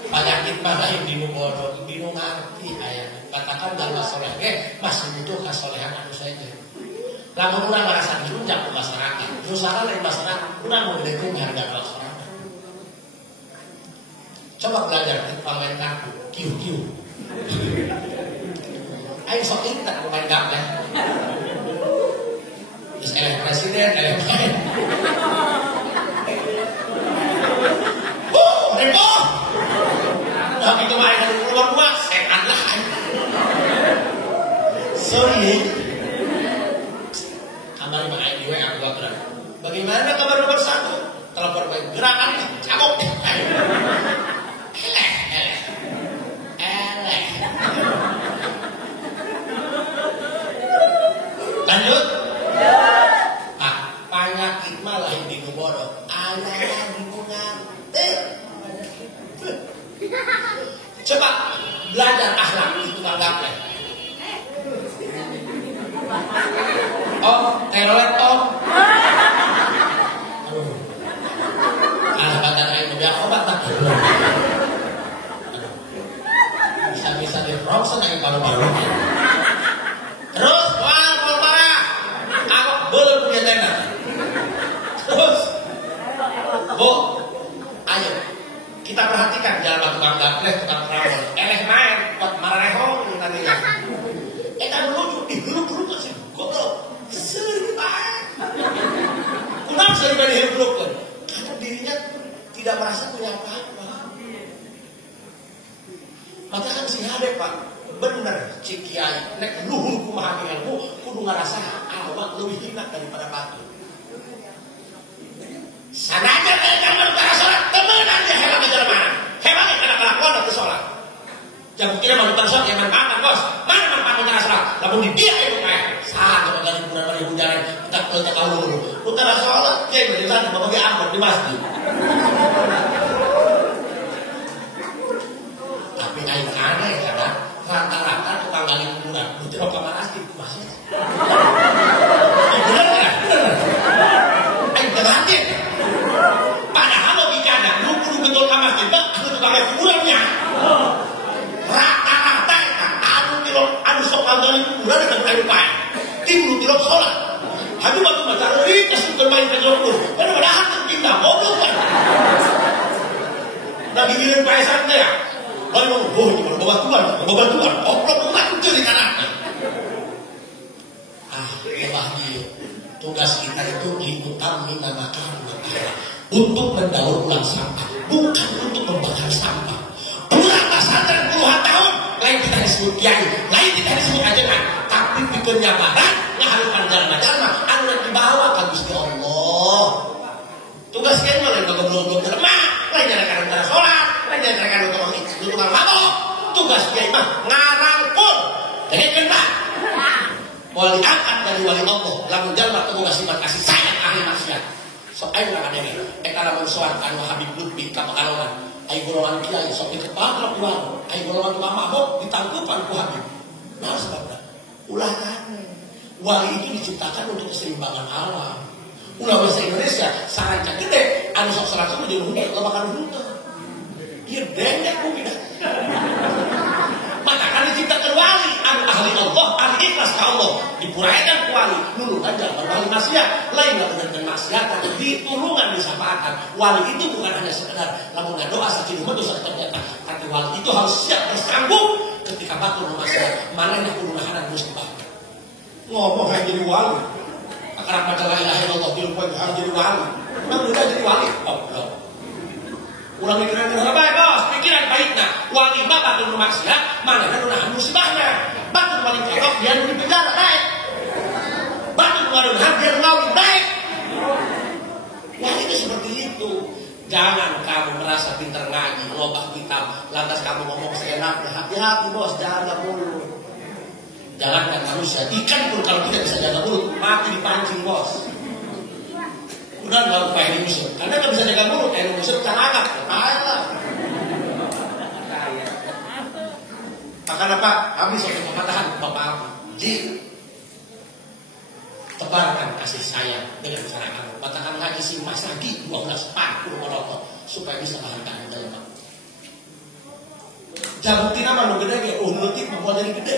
Penyakit mana yang di Lamun urang ngerasa dirunjak ke masyarakat, usaha lain masyarakat, urang mau gede harga masyarakat. Coba belajar di pemain kaku, kiu. Ayo sok intak pemain kaku ya. Terus presiden, main. Repo. Tapi kemarin ada keluar setan lah. Sorry. Kabar main di WA gua gerak. Bagaimana kabar nomor 1? Telepon baik gerakan cabut. Lanjut. Penyakit malah yang di bodoh. Alah hubungan. Coba belajar akhlak itu anggapnya. Oh, terolet om. Anak badan air udah obat tak? Bisa di rongsen aja baru-baru. Terus, wah, parah. Aku belum punya tenda. Terus, Bu, ayo kita perhatikan jalan tukang gapleh, tukang travel. Main, buat marahong ini tadinya. Kan lucu, dihuluk-huluk kan sih. Goblok. Sering banget. Kenapa sering banget dihuluk kan? Karena dirinya tidak merasa punya apa-apa. Maka kan si Hade Pak, bener cik kiai, nek luhur kumaha ilmu, kudu ngerasa awak lebih hina daripada batu. Sanaja mereka berkara sholat, temenan dia hebat ke jalan mana? Hebatnya kena kelakuan atau sholat. Jangan kira mau bukan sholat, yang manfaat bos. Mana manfaatnya sholat? Lalu di dia itu kayak saat kalau dari bulan ribu jalan kita kelihatan kalau dulu. Utara sholat, dia berjalan mau bagi angkot di masjid. Tapi air aneh karena rata-rata tukang gali kuburan butuh rokok malas di masjid. Bener kan? Air berhenti. Padahal logikanya, lu kudu betul ke masjid, aku tukang gali kuburannya. Rata-rata anu sok gali kuburan dengan air pakai. Timur tilok sholat. Habis waktu baca ini kasih bermain ke jauh. Kan padahal pindah goblok kan. Nah gigirin paesan teh ya. Lalu ini berbantuan. Oblok bukan curi kanaknya. Lagi tugas kita itu liputan minamakan untuk mendaur ulang sampah, bukan untuk membakar sampah. Pulang pesantren puluhan tahun, lain kita disebut kiai, lain kita disebut ajengan, tapi pikirnya barat, ngahalukan jalma-jalma, anu yang dibawa ke Gusti Allah. Tugas kiai malah yang belum terima, lain jangan antara sholat, lain jangan untuk mabok. Tugas kiai mah ngarangkul, jadi kena. Wali angkat dari wali Allah, lamun jalma temu sifat kasih sayang ahli maksiat. So ayo lah kadene, lamun sowan anu Habib Lutfi ka Pekalongan, ayo golongan kiai sok dikepak lawan, ayo golongan mabok ditangkupan ku Habib. Nah sebabna, ulah kan wali itu diciptakan untuk keseimbangan alam. Ulah bahasa Indonesia saranca gede, anu sok salah satu jeung henteu lebakan henteu. Ieu dendek mungkin. Maka kan diciptakan wali, ahli Allah, ahli ikhlas ke Allah, dipuraikan ke wali, nulukan jalan wali maksiat, lain gak benar dengan maksiat, ditulungan disampaikan. Wali itu bukan hanya sekedar lamun doa sakit dosa ternyata, tapi wali itu harus siap bersanggup ketika batur maksiat, mana yang kudu nahanan musibah. Ngomong kayak jadi wali, akarang baca la ilaha illallah di lupa harus jadi wali. Udah jadi wali, ulang mikiran apa bos? Pikiran baiknya wali batur maksiat, mana yang nahan musibahnya. Batur wali cakap dia di penjara naik. Batur wali dia ngawin naik. Wali itu seperti itu. Jangan kamu merasa pintar ngaji, lobah kitab, lantas kamu ngomong seenaknya. Hati-hati bos, jaga mulut. Jalankan manusia. Ikan pun kalau tidak bisa jaga mulut, mati dipancing bos. Udah nggak upaya di musuh, karena nggak bisa jaga mulut, kayak musuh canakan, ayolah. Maka apa? Habis suatu pematahan bapak aku. Ji, tebarkan kasih sayang dengan cara kamu. Katakan lagi si Mas lagi 12 pakur merokok supaya bisa bahankan dalam. Jangan bukti nama lu gede kayak nuletik membuat jadi gede,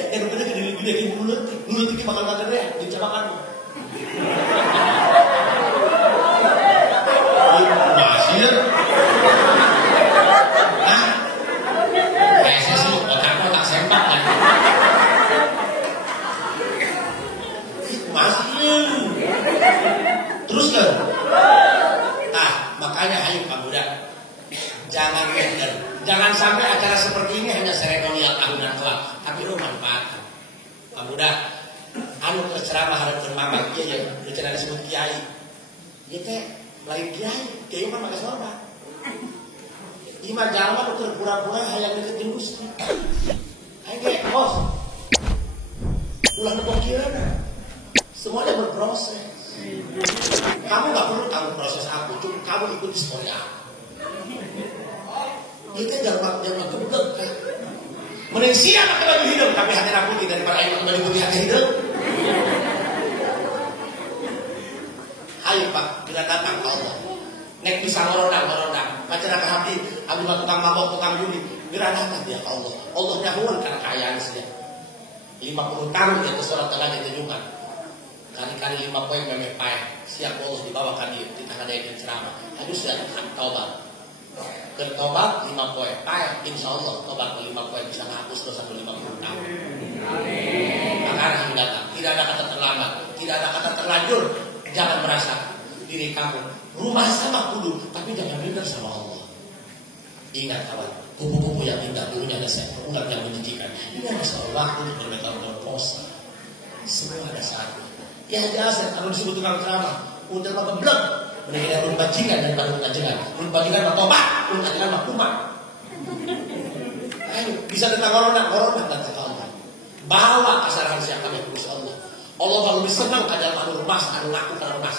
gede ibu nuletik bakal gede, dicobakan. Masih ya? Nah, kayaknya sih otak sempak kan. Masih. Terus kan? Nah, makanya ayo Pak Budak, jangan minder. Jangan sampai acara seperti ini hanya seremonial tahunan kelak, tapi lo manfaatkan. Pak Budak, anu ceramah harap bermamang, iya ya, udah disebut kiai. Ya teh, lain kiai mah pakai sorban. Ima jalma dokter pura-pura hayang deket jeung Gusti. Ayo ge, bos. Ulah nepokieuna. Semuanya berproses. Kamu gak perlu tahu proses aku, cuma kamu ikut histori aku. Itu jangan geblek kayak. Mending siap pakai baju hidup, tapi hati putih daripada ayo pakai baju putih hati hidup. Ayo Pak, kita datang ke Allah. Nek bisa ngorodang. Masyarakat hati, abdi tukang mabok, tukang judi. Bila datang dia ke Allah. Allah nyahun karena kayaan saja. 50 tahun dia kesorot tengah itu Jumat. Kali-kali 5 poin memepai. Siap Allah dibawakan di tangan dia ceramah. Harus ya taubat. Bertobat 5 poin. Pakai insya Allah tobat 5 poin bisa menghapus dosa 50 tahun. Makanya yang datang. Tidak ada kata terlambat. Tidak ada kata terlanjur. Jangan merasa diri kamu rumah sama kudu, tapi jangan minder sama Allah. Ingat kawan, kupu-kupu yang indah bulunya ada ular yang menjijikan. Ini ada soal waktu untuk berpuasa. Semua ada saatnya. Ya jelas kalau disebut tukang ceramah, udah mah geblek. Mendingan urut bajingan dan baru kajengan. Urut bajingan mah tobat, urut kajengan mah kumat. Ayo, bisa tentang corona datang ke Allah. Bawa kesalahan siapa yang kurus Allah. Allah kalau disenang kadang anu rumah, anu ngaku karena rumah.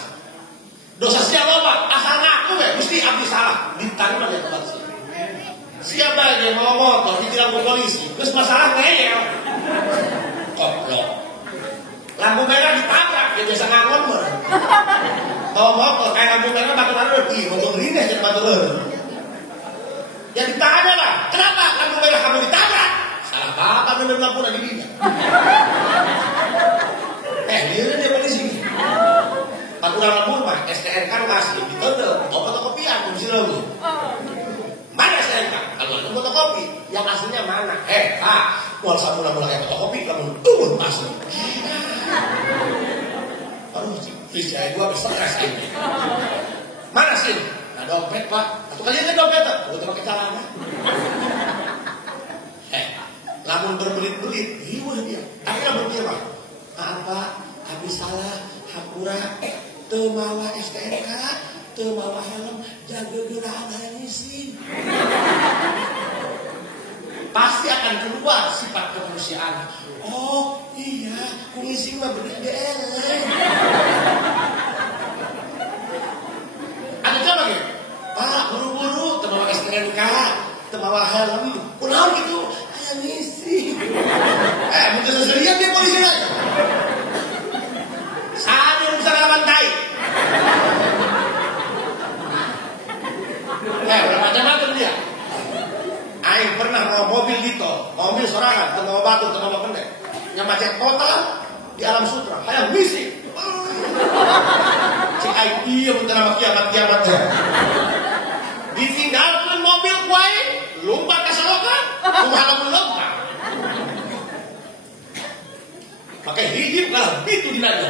Dosa siapa Pak? Asal ngaku ya, mesti abdi salah. Ditanya dia tempat sih. Siapa yang mau motor ditilang ke polisi? Terus masalah ngeyel. Koplok. Lampu merah ditabrak, dia biasa ngangon mah. Kalau motor kayak lampu merah batu-batu, ih motor ini aja batu-batu. Ya ditanya lah, kenapa lampu merah kamu ditabrak? Salah apa minum lampu dari dia? Dia polisi. Aturan lembur mah, STNK kasih, ditodel, fotokopian, fungsi lalu. Mana STNK? Kalau itu fotokopi, yang aslinya mana? Pak, kalau saya mula-mula kayak fotokopi, kamu turun asli. Aduh, fish saya gua bisa stres ini. Mana sih? Nah dompet Pak, atau kalian dompet tak? Udah pakai celana. Lamun berbelit-belit, iya dia. Tapi lamun dia Pak, apa? Habis salah, hapura. Temawa STNK, temawa helm, jaga gerak ngisi. Pasti akan keluar sifat kemanusiaan. Oh iya, ngisi mah bener-bener. Ada coba gitu? Pak, buru-buru, temawa STNK, temawa helm, pulang gitu, ayo ngisi. Mungkin seserian dia polisi aja. Saya bisa ngamantai. Macam-macam dia. Aing pernah bawa mobil gitu, mobil sorangan, tengah batu, tengah pendek, yang macet total di alam sutra, kayak misi. Cik Aing iya bener sama kiamat. Ditinggalkan mobil kuai, lompat ke selokan, kumalamun lompat. Pakai hijib kalau itu dinanya.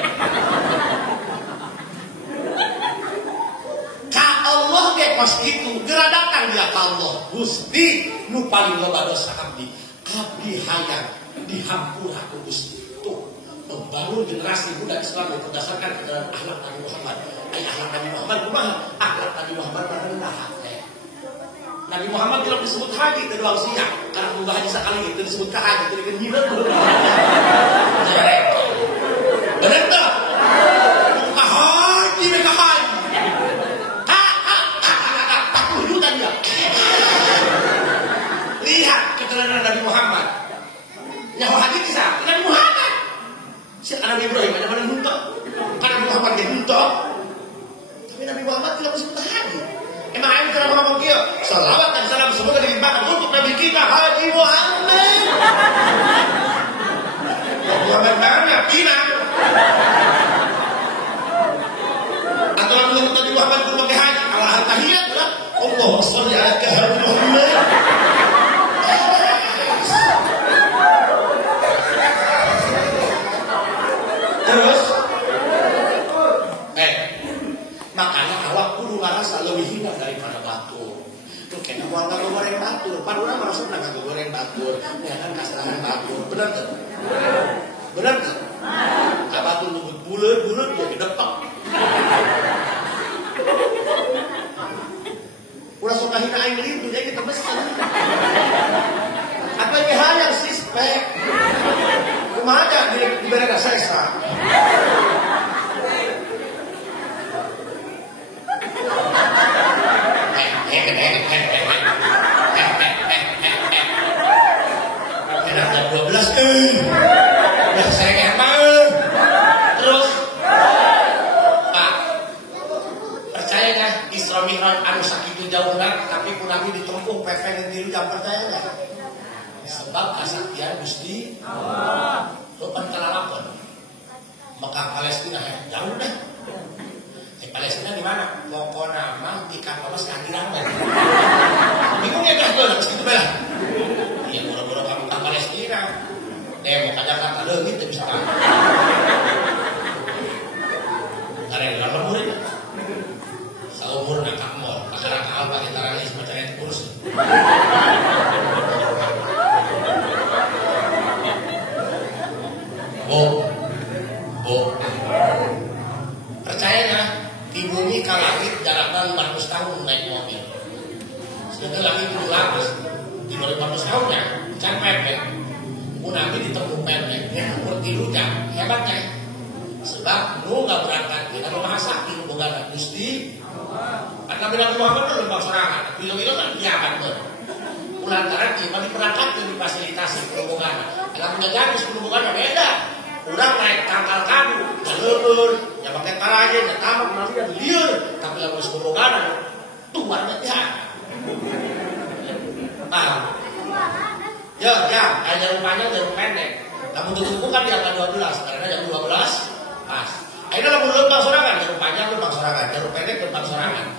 Ka Allah ge pas kitu geura datang dia ka Allah. Gusti nu paling loba dosa abdi. Abdi hayang dihampura ku Gusti. Tuh, membangun generasi budak Islam yang berdasarkan akhlak Nabi Muhammad. Akhlak Nabi Muhammad kumaha? Akhlak Nabi Muhammad rendah hati. Nabi Muhammad bilang disebut haji teu doang siang. Karena munggah haji sakali itu disebut ka haji teu dikeun hileud. Bener tak? Haji mereka haji. Tak wujudkan dia. Lihat keteladanan Nabi Muhammad. Nyawa haji kisah Nabi Muhammad. Si Nabi Ibrahim ada mana huntok? Karena Nabi Muhammad dia huntok. Tapi Nabi Muhammad tidak disebut haji. Emang ayat cara ngomong dia. Salawat dan salam semoga dilimpahkan untuk Nabi kita Haji Muhammad. Muhammad mana? Pinang. Muhammad kudu make haji, alahan tahiyat lah. Allahumma sholli ala Muhammad. Terus makanya awak kudu ngerasa lebih hina daripada batur. Tuh kena buang kagak goreng batur. Padahal merasa pernah kagak goreng batur. Ya kan kasarnya batur. Bener tuh? Bener tuh? Batur nunggu bulet jadi depak. Udah suka hina aing lintu jadi kita mesin. Apa ini hal yang sispek? Kumaha aja di berada sesa. Enak jam 12 udah saya emang. Terus Pak, percaya nggak Isra Mi'raj anu sakitu jauh lah, tapi punami ditempuh pepengen diri jam percaya nggak? Sebab kasaktian Gusti Allah. Lo pan kalalakon Mekah Palestina jauh dah. Palestina di mana? Pokoknya mah di kantor mas kandiran kan. Bingung ya kan tuh, segitu belah. Iya boro-boro kamu ke Palestina. Mau ke Jakarta deh gitu misalkan. Karena yang lembur itu. Seumur nakak mall, kakak apa kita lagi semacam itu kurus. Bu, percaya nggak? Di bumi ke langit jaraknya 500 tahun naik mobil. Sedangkan langit itu lapis di 500 tahun ya, can pepek. Nabi ditempuh pepek, yang umur 3 jam. Hebatnya, sebab lu nggak berangkat kita rumah sakit lu bukan Gusti. Nabi Muhammad itu lembang serangan, bila-bila kan pejabat tuh. Lantaran kita diperangkat di fasilitasi perhubungan. Kalau menjaga perhubungan beda. Udah naik tangkal kamu, jalur, ya pakai paraje, ya tamak nanti yang liur, tapi lalu perhubungan tuh warna ya. Paham? Ya, jalur panjang, jalur pendek. Namun tutup kan di angka 12, karena jalur 12 pas. Akhirnya lalu lembang sorangan, jalur panjang lembang sorangan, jalur pendek lembang sorangan.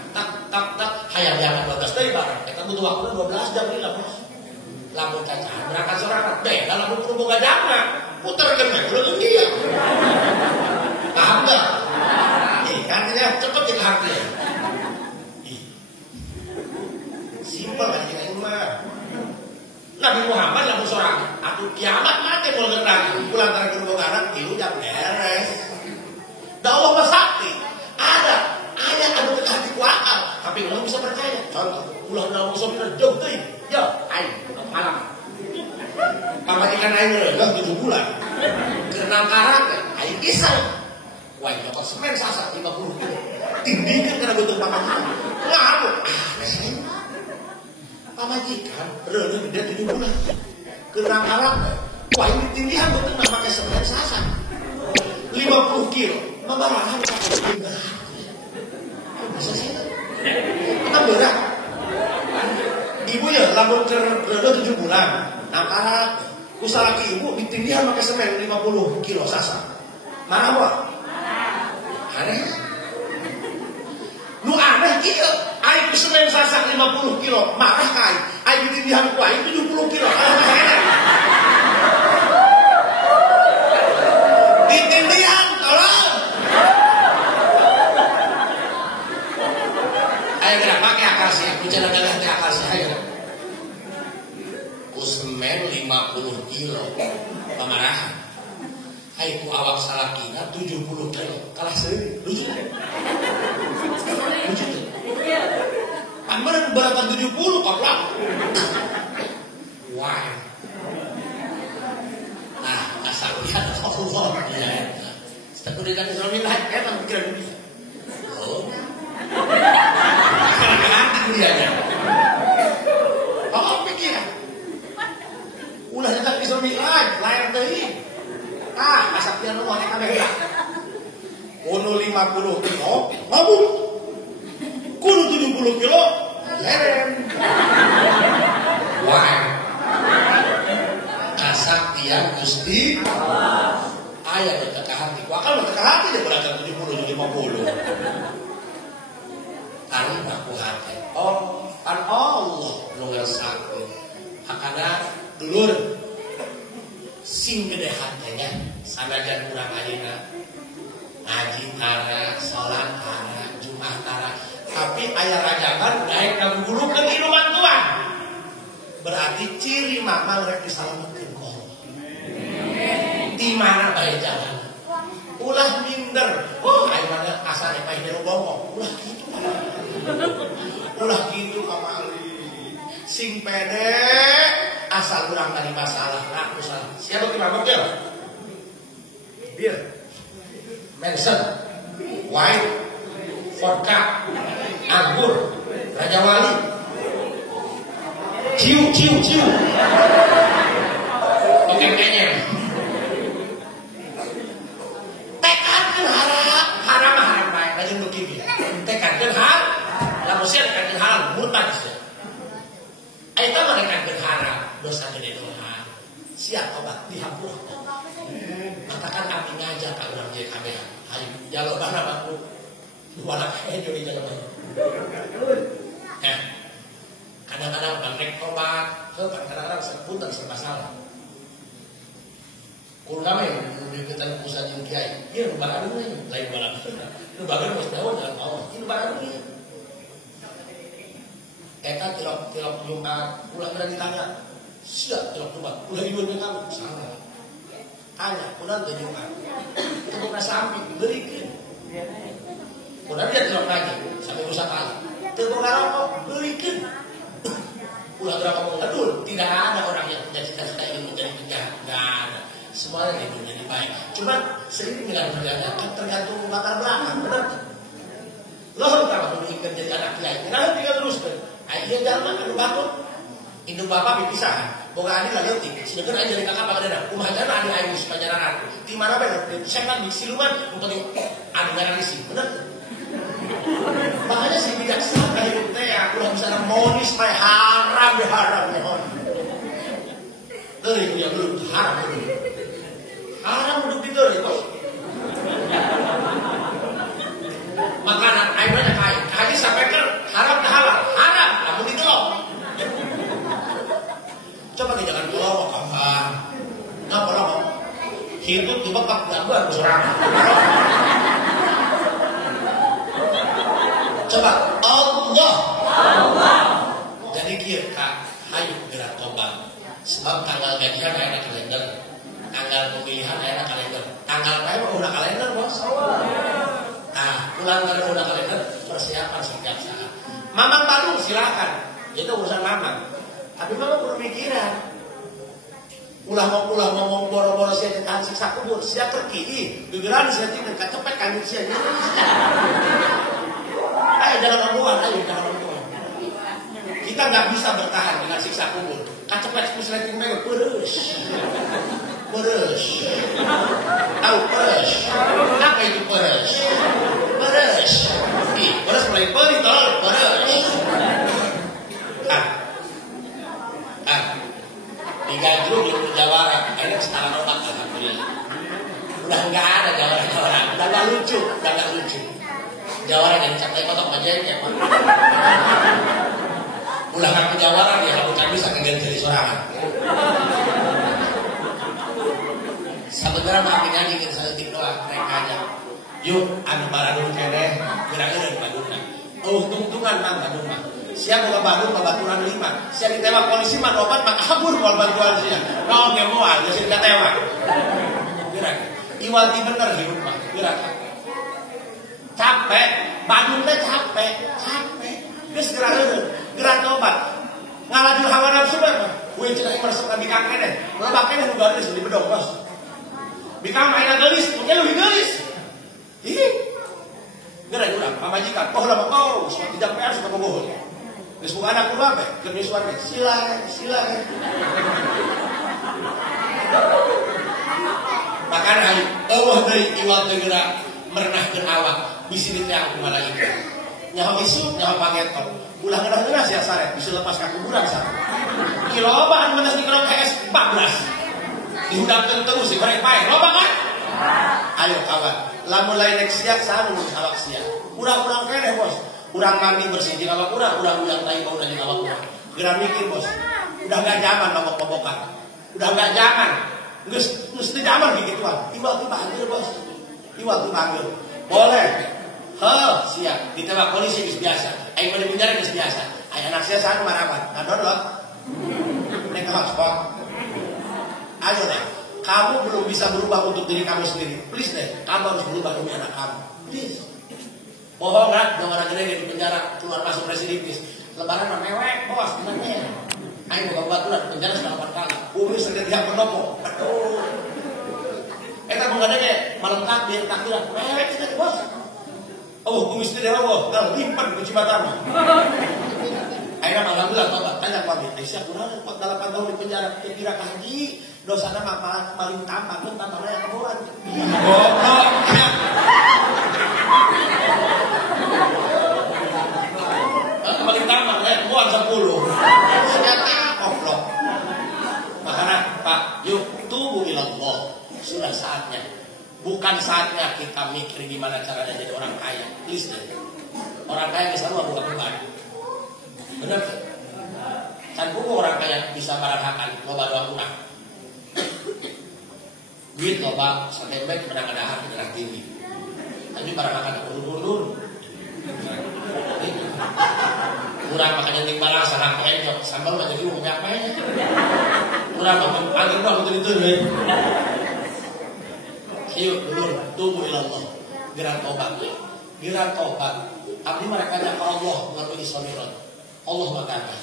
Tak, hayang 12 dari barang. Kita butuh waktu 12 jam ini lah bos. Lamun cacahan berangkat sorangan, beda lamun perhubungan jangka. Putar kan udah dia. Paham gak? Artinya cepet kita hati. Simpel kan kita ini mah. Nabi Muhammad lamun sorangan, aku kiamat mati mau ngerti. Pulang dari perhubungan itu jam beres. Da Allah masakti. Ada anu dekat hati kuakal, tapi orang bisa percaya. Contoh, ulah dalam sopan jauh tuh, yo, ayo, malam. Pamajikan aing reuleuh 7 bulan. Karena karak, aing iseng. Wah, nyokot semen sasa 50 kilo. Tindingkan karena butuh pamajikan. Ngaruh, aneh. Pamajikan reuleuh gede 7 bulan. Karena karak, wah ini tindihan butuh nggak pakai semen sasa. 50 kilo, membarahan pakai tinggal. Bisa sih. Kita berat. Ibu ya lamun reuleuh 7 bulan. Nah, usalaki ibu ditindihan pakai semen 50 kilo sasa. Mana buat? Aneh. Lu aneh kieu. Aing semen sasa 50 kilo, marah kai. Aing ditindihan ku aing 70 kilo. Ditindihan tolong. Ayo gerak pakai akal sih. Aku jalan-jalan pakai akal sih. Ayo. Semen 50 kilo pamarahan. Hai ku awak salakina 70 kilo. Kalah seueur. Lucu. Lucu tuh. Ambeun berapa 70 koplak. Wah. Nah, asal lihat Allah ya. Setelah dia dan suami lain emang kira dunia. Oh. Karena dia nya. Oh, pikiran. Ulah datang di suami lain tadi. Kasaktian lu aneh kabeh lah. Kudu 50 kilo, ngabuk. Kudu 70 kilo, leren. Wah. Kasaktian Gusti aya teu ka hati. Ku akal teu ka hati dia berangkat 70 50. harina ku hate. Oh, kan Allah nu ngersake. Hakana dulur sing gede hatenya sanajan urang ayeuna ngaji tara, salat tara, Jumat tara, tapi aya rajaban daek ngagugulukeun iluman Tuhan. Berarti ciri mamang rek disalametkeun ku Allah. Di mana bae jalan? Ulah minder. Oh, ayeuna asa rek bae jero bongkok. Ulah gitu kamari. Sing pede asal urang tadi masalah aku salah. Siapa ki mabok ya? Bir. Manson, wine, vodka, anggur, Raja Wali, ciu. Oke kayaknya. Tekadkeun haram bae, lajeng begini. Tekadkeun haram, lamun sia tekadkeun haram, murtad sia. Eta mah tekadkeun haram, dosa gede doa. Siap obat dihapus. Katakan abdi ngajak ka urang jeung kabehan. Ayo jalobana baku. Wala kae deui jalobana. Kadang-kadang bandrek tobat, kadang-kadang sepunten serba salah. Kulo mah diketan usaha jeung kiai. Ieu baru lain baru. Nu baru geus daun dalam Allah. Ieu baru ieu. Eta tilok Jumat, ulah berani ditanya. Siap tilok Jumat, ulah ieu kamu salah. Tanya, udah ke Jumat. Kebuka samping, berikan. Udah dia terus lagi, sampai rusak kali. Terbuka rokok, berikan. Udah berapa mau ngedul? Tidak ada orang yang punya cita-cita ingin menjadi penjahat. Tidak ada. Semuanya ingin menjadi baik. Cuma sering dengan perjalanan kan tergantung latar belakang, benar? Lo kalau ingin jadi anak kiai, kenapa tinggal terus? Akhirnya jalan kan bangun. Induk bapak dipisah. Boga adi lagi utik, sebenarnya aja dari kakak pak ada, rumah jalan adi ayu sepanjang di mana benar? Saya kan di siluman, untuk adi nggak sih, benar? Makanya sih bijaksana hidup teh, aku udah bisa monis teh haram mohon. Dari yang belum haram duduk di itu. Makanan air banyak kain, kaji sampai ke haram dah halal, haram, namun itu loh. Coba kita jangan keluar kapan. Ngapa lo? Hidup di bapak gangguan sorangan. Coba Allah. Jadi kieu Kak, hayu gerak tobat. Sebab tanggal gajian aya kalender. Tanggal pemilihan aya kalender. Tanggal bae mah udah kalender, Bos. Nah, ulang tahun udah kalender, persiapan setiap saat. Mamang baru silakan. Itu urusan mamang. Tapi mama perlu mikiran. Ulah ngomong boro-boro sia tentang siksa kubur, sia kerki, gegeran sia tidak kacepet kami sia. Ayo jangan omongan. Kita nggak bisa bertahan dengan siksa kubur. Kacepet kusleting mega peres. Tahu peres? Apa itu peres? Peres mulai beli tol peres. Di Gajrung di Jawara, akhirnya setara otak alhamdulillah. Udah nggak ada Jawara, udah nggak lucu. Jawara jadi capai kotak majanya. Udah nggak ke Jawara dia bukan bisa keganti jadi sorangan. Sebenarnya maafin aja ingin saya doang mereka aja. Yuk, anu baradun kene, gerak-gerak baduna. Tungtungan mang badun mah. Siapa buka Bandung, ke Baturan 5. Siapa ditembak polisi, mah obat, mah kabur kalau bantuan siya. Kau nggak mau, ada sih nggak tembak. Gerak, iwati bener hidup mah. Gerak, capek, Bandung teh capek. Terus gerak obat. Ngalajur hawa nafsu mah. Wih, cina meresep nabi kakek deh. Lebaknya nu garis di bedog bos. Bikam mainan gelis, mungkin lebih gelis. Ih, gerak pamajikan. Oh lama kau, suatu jam PR suka bohong. Geus buka anak kurang ke misuan silakan. Makana ayo eueuh deui iwal teu gerak merenahkeun awak bisi diteang ku malaikat. Nyaho isu nyaho pagetok. Ulah ngeunah sia saret bisa lepas ka kuburan sare. Ieu loba anu meunang di kerok HS 14. Dihudapkeun terus goreng pae. Loba kan? Ayo kawan, lamun lain nek siap saha nu awak siap. Urang-urang keneh bos. Kurang mandi bersih jeung awak urang yang tai bau jeung awak urang. Geura mikir bos. Udah gak zaman mabok-mabokan. Udah gak zaman. Geus teu zaman gituan. Tiba-tiba anjir bos. Tiba-tiba anjir. Boleh. Siap. Ditembak polisi geus biasa. Aing mah di penjara geus biasa. Aya anak saya sana marapan. Download. Nek hotspot. Ayo deh. Kamu belum bisa berubah untuk diri kamu sendiri. Please deh. Kamu harus berubah demi anak kamu. Please. Bohong kan? Dong anak gede di penjara keluar masuk residivis. Lebaran mah mewek, bos, benernya. Ayo buka tular penjara sudah 8 kali. Bumi sendiri pendopo. Aduh. Eta menggadanya malam takbiran, mewek kita bos. Oh, bumi sendiri bos, dah lipat ke Cibatama. Akhirnya alhamdulillah tobat, tanya pamit. Aisyah kurang 48 tahun di penjara, kira kaji, dosanya mah maling tampar, dan tamparnya yang kemuran. Goblok. Paling tampar, buang 10. Ternyata goblok. Makanya Pak, yuk tubuh ilallah. Sudah saatnya. Bukan saatnya kita mikir gimana caranya jadi orang kaya. Please deh. Orang kaya selalu buka-bukaan. Bener kan? Kan buku orang kaya bisa barangkakan loba doang kurang. Duit loba sampai baik menang ada hati dengan tinggi. Tapi barangkakan undur-undur. Kurang makanya ning balang sarang enjok sambal mah jadi umum apa ya. Kurang panggil dong itu deh. Ayo dulur tubuh ilallah. Gerak tobat. Gerak tobat. Abdi mereka nya ka Allah ngarui samiron. Allah magana.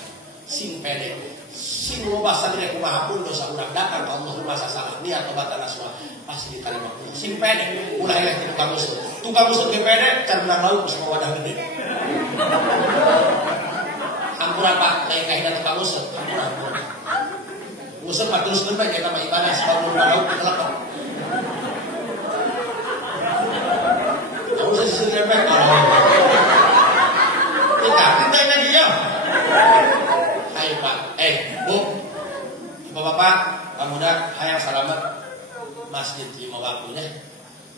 Sing pede. Sing loba sadire kumaha pun dosa urang datang ka Allah masa salah niat tobatan asma pasti diterima. Sing pede ulah eleh ti tukang musuh. Tukang musuh ge pede carna lauk sama wadah gede. Ampura Pak, kayak tukang musuh. Ampura. Musuh Pak terus berbeda kita mah ibadah sebab lauk kelakon. Kamu saya sisi lepek. Kita dia. Hai Pak, Bu, Bapak, pemuda, hayang salamet masjid lima waktunya.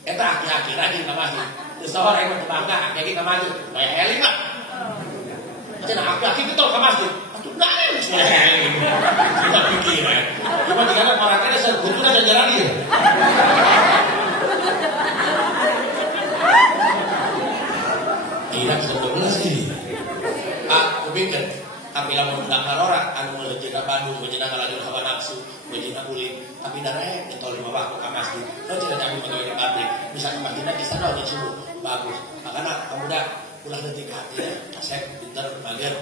Eta aki-aki rajin ke masjid. Terus orang yang berbangga, aki-aki ke masjid. Kayak heli Pak. Cina aki-aki betul ke masjid. Aduh, nangis. Kita pikiran. Cuma dikata orang kaya sebetulnya ada jalan dia. Tidak sebetulnya sih. Aku pikir. Tapi lamun mendakar orang, anu menjina Bandung, menjina ngalajur hawa nafsu, menjina uling, tapi darah kita 5 waktu ke masjid. Lo tidak nyambung pegawai di pabrik, bisa ke masjidnya di sana udah subuh, bagus. Makanya pemuda ulah detik hati ya, kasek, pinter, bager,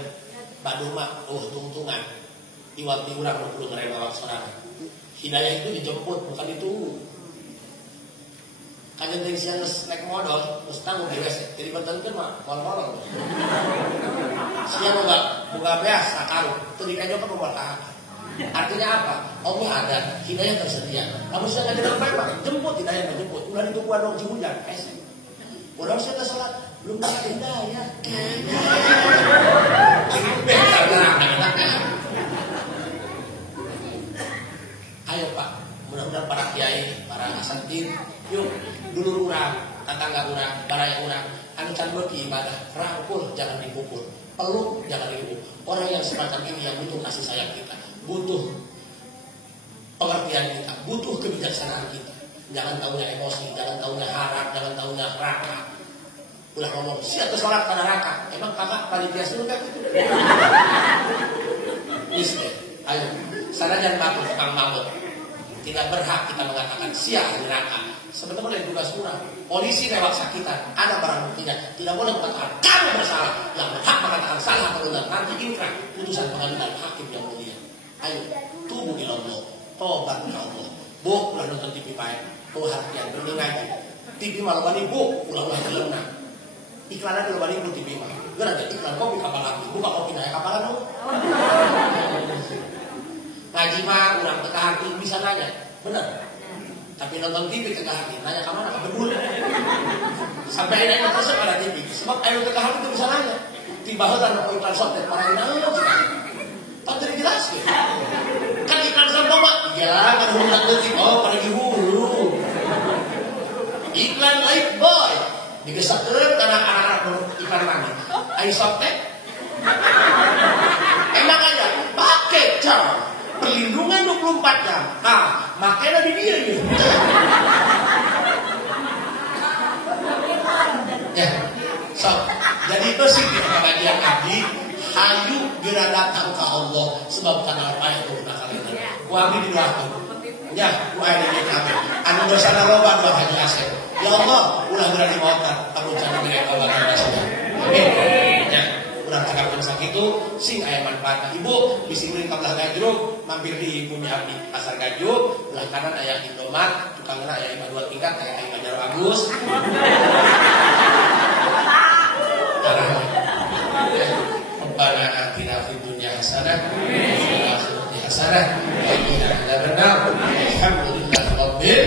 Bandung mah, tungtungan, iwati urang 20 ngereng orang saudara. Hidayah itu dijemput, bukan ditunggu. Kanjeng teh siang naik modal, terus tanggung beres. Jadi bertentu mah wal-wal. Siang enggak beas sakaru. Tuh dikajo ke pemerintahan. Artinya apa? Allah ada, hidayah tersedia. Kamu sudah ngajar apa? Jemput hidayah menjemput. Udah ditunggu dong cihujan. Orang sudah salat, belum dapat hidayah. Ayo Pak, mudah-mudahan para kiai, para asatid, yuk dulu urang, tetangga urang, baraya urang, anu can beuki ibadah, rangkul jangan dipukul, peluk jangan dipukul. Orang yang semacam ini yang butuh kasih sayang kita, butuh pengertian kita, butuh kebijaksanaan kita. Jangan tahunya emosi, jangan tahunya harap, jangan tahunya raka. Ulah ngomong, siapa sholat pada raka? Emang kakak panitia surga gitu? Isme, ayo, sana jangan batuk tukang mamut. Tidak berhak kita mengatakan sia neraka. Sebetulnya tugas kurang. Polisi lewat sakitan, ada barang buktinya. Tidak boleh mengatakan kamu bersalah. Yang berhak mengatakan salah kalau nanti inkrah putusan pengadilan hakim yang mulia. Ayo, tubuh ilallah, tobat ke Allah. Bu, ulah nonton TV pae. Tuh hatian, bener ngaji. TV malah bani bu, ulah terlenang. Iklannya dulu bani bu TV mah. Gak ada iklan kopi kapal lagi. Buka kopi naik kapalan dong. Ngaji mah urang teka hati bisa nanya, bener. Tapi nonton TV teka hati, nanya ke mana? Ke bedul. Sampai nanya terus pada TV. Sebab ayo teka hati itu bisa nanya. Tiba-tiba ada iklan software para inang lo juga. Tak jadi jelas gitu. Kan iklan software mah, iya kan hubungan detik. Oh pada dihulu. Iklan Life Boy digesakeun karena anak-anak iklan lagi. Aisop teh. Emang aja pakai car perlindungan 24 jam. Nah, makanya di dia ya. Ya, so, jadi itu sih kita bagian abdi. Hayu geura datang ke Allah sebab karena apa itu udah kalian. Ku abdi didoakeun. Ya, ku aya di kami. Anu dosana loba doa Haji Asep. Ya Allah, ulah geura dimaotan. Kamu jadi mereka bakal sudah. Amin. Ya, urang cakapeun sakitu sing aya manfaatna. Ibu bisi uring ka belah Gajruk, mampir di Bumi Abdi Pasar Gajruk, belah kanan aya Indomaret, tukangna aya 2 tingkat aya Jaro Agus. Rabbana atina fid dunya hasanah wa fil akhirati hasanah wa qina adzabannar. Alhamdulillah rabbil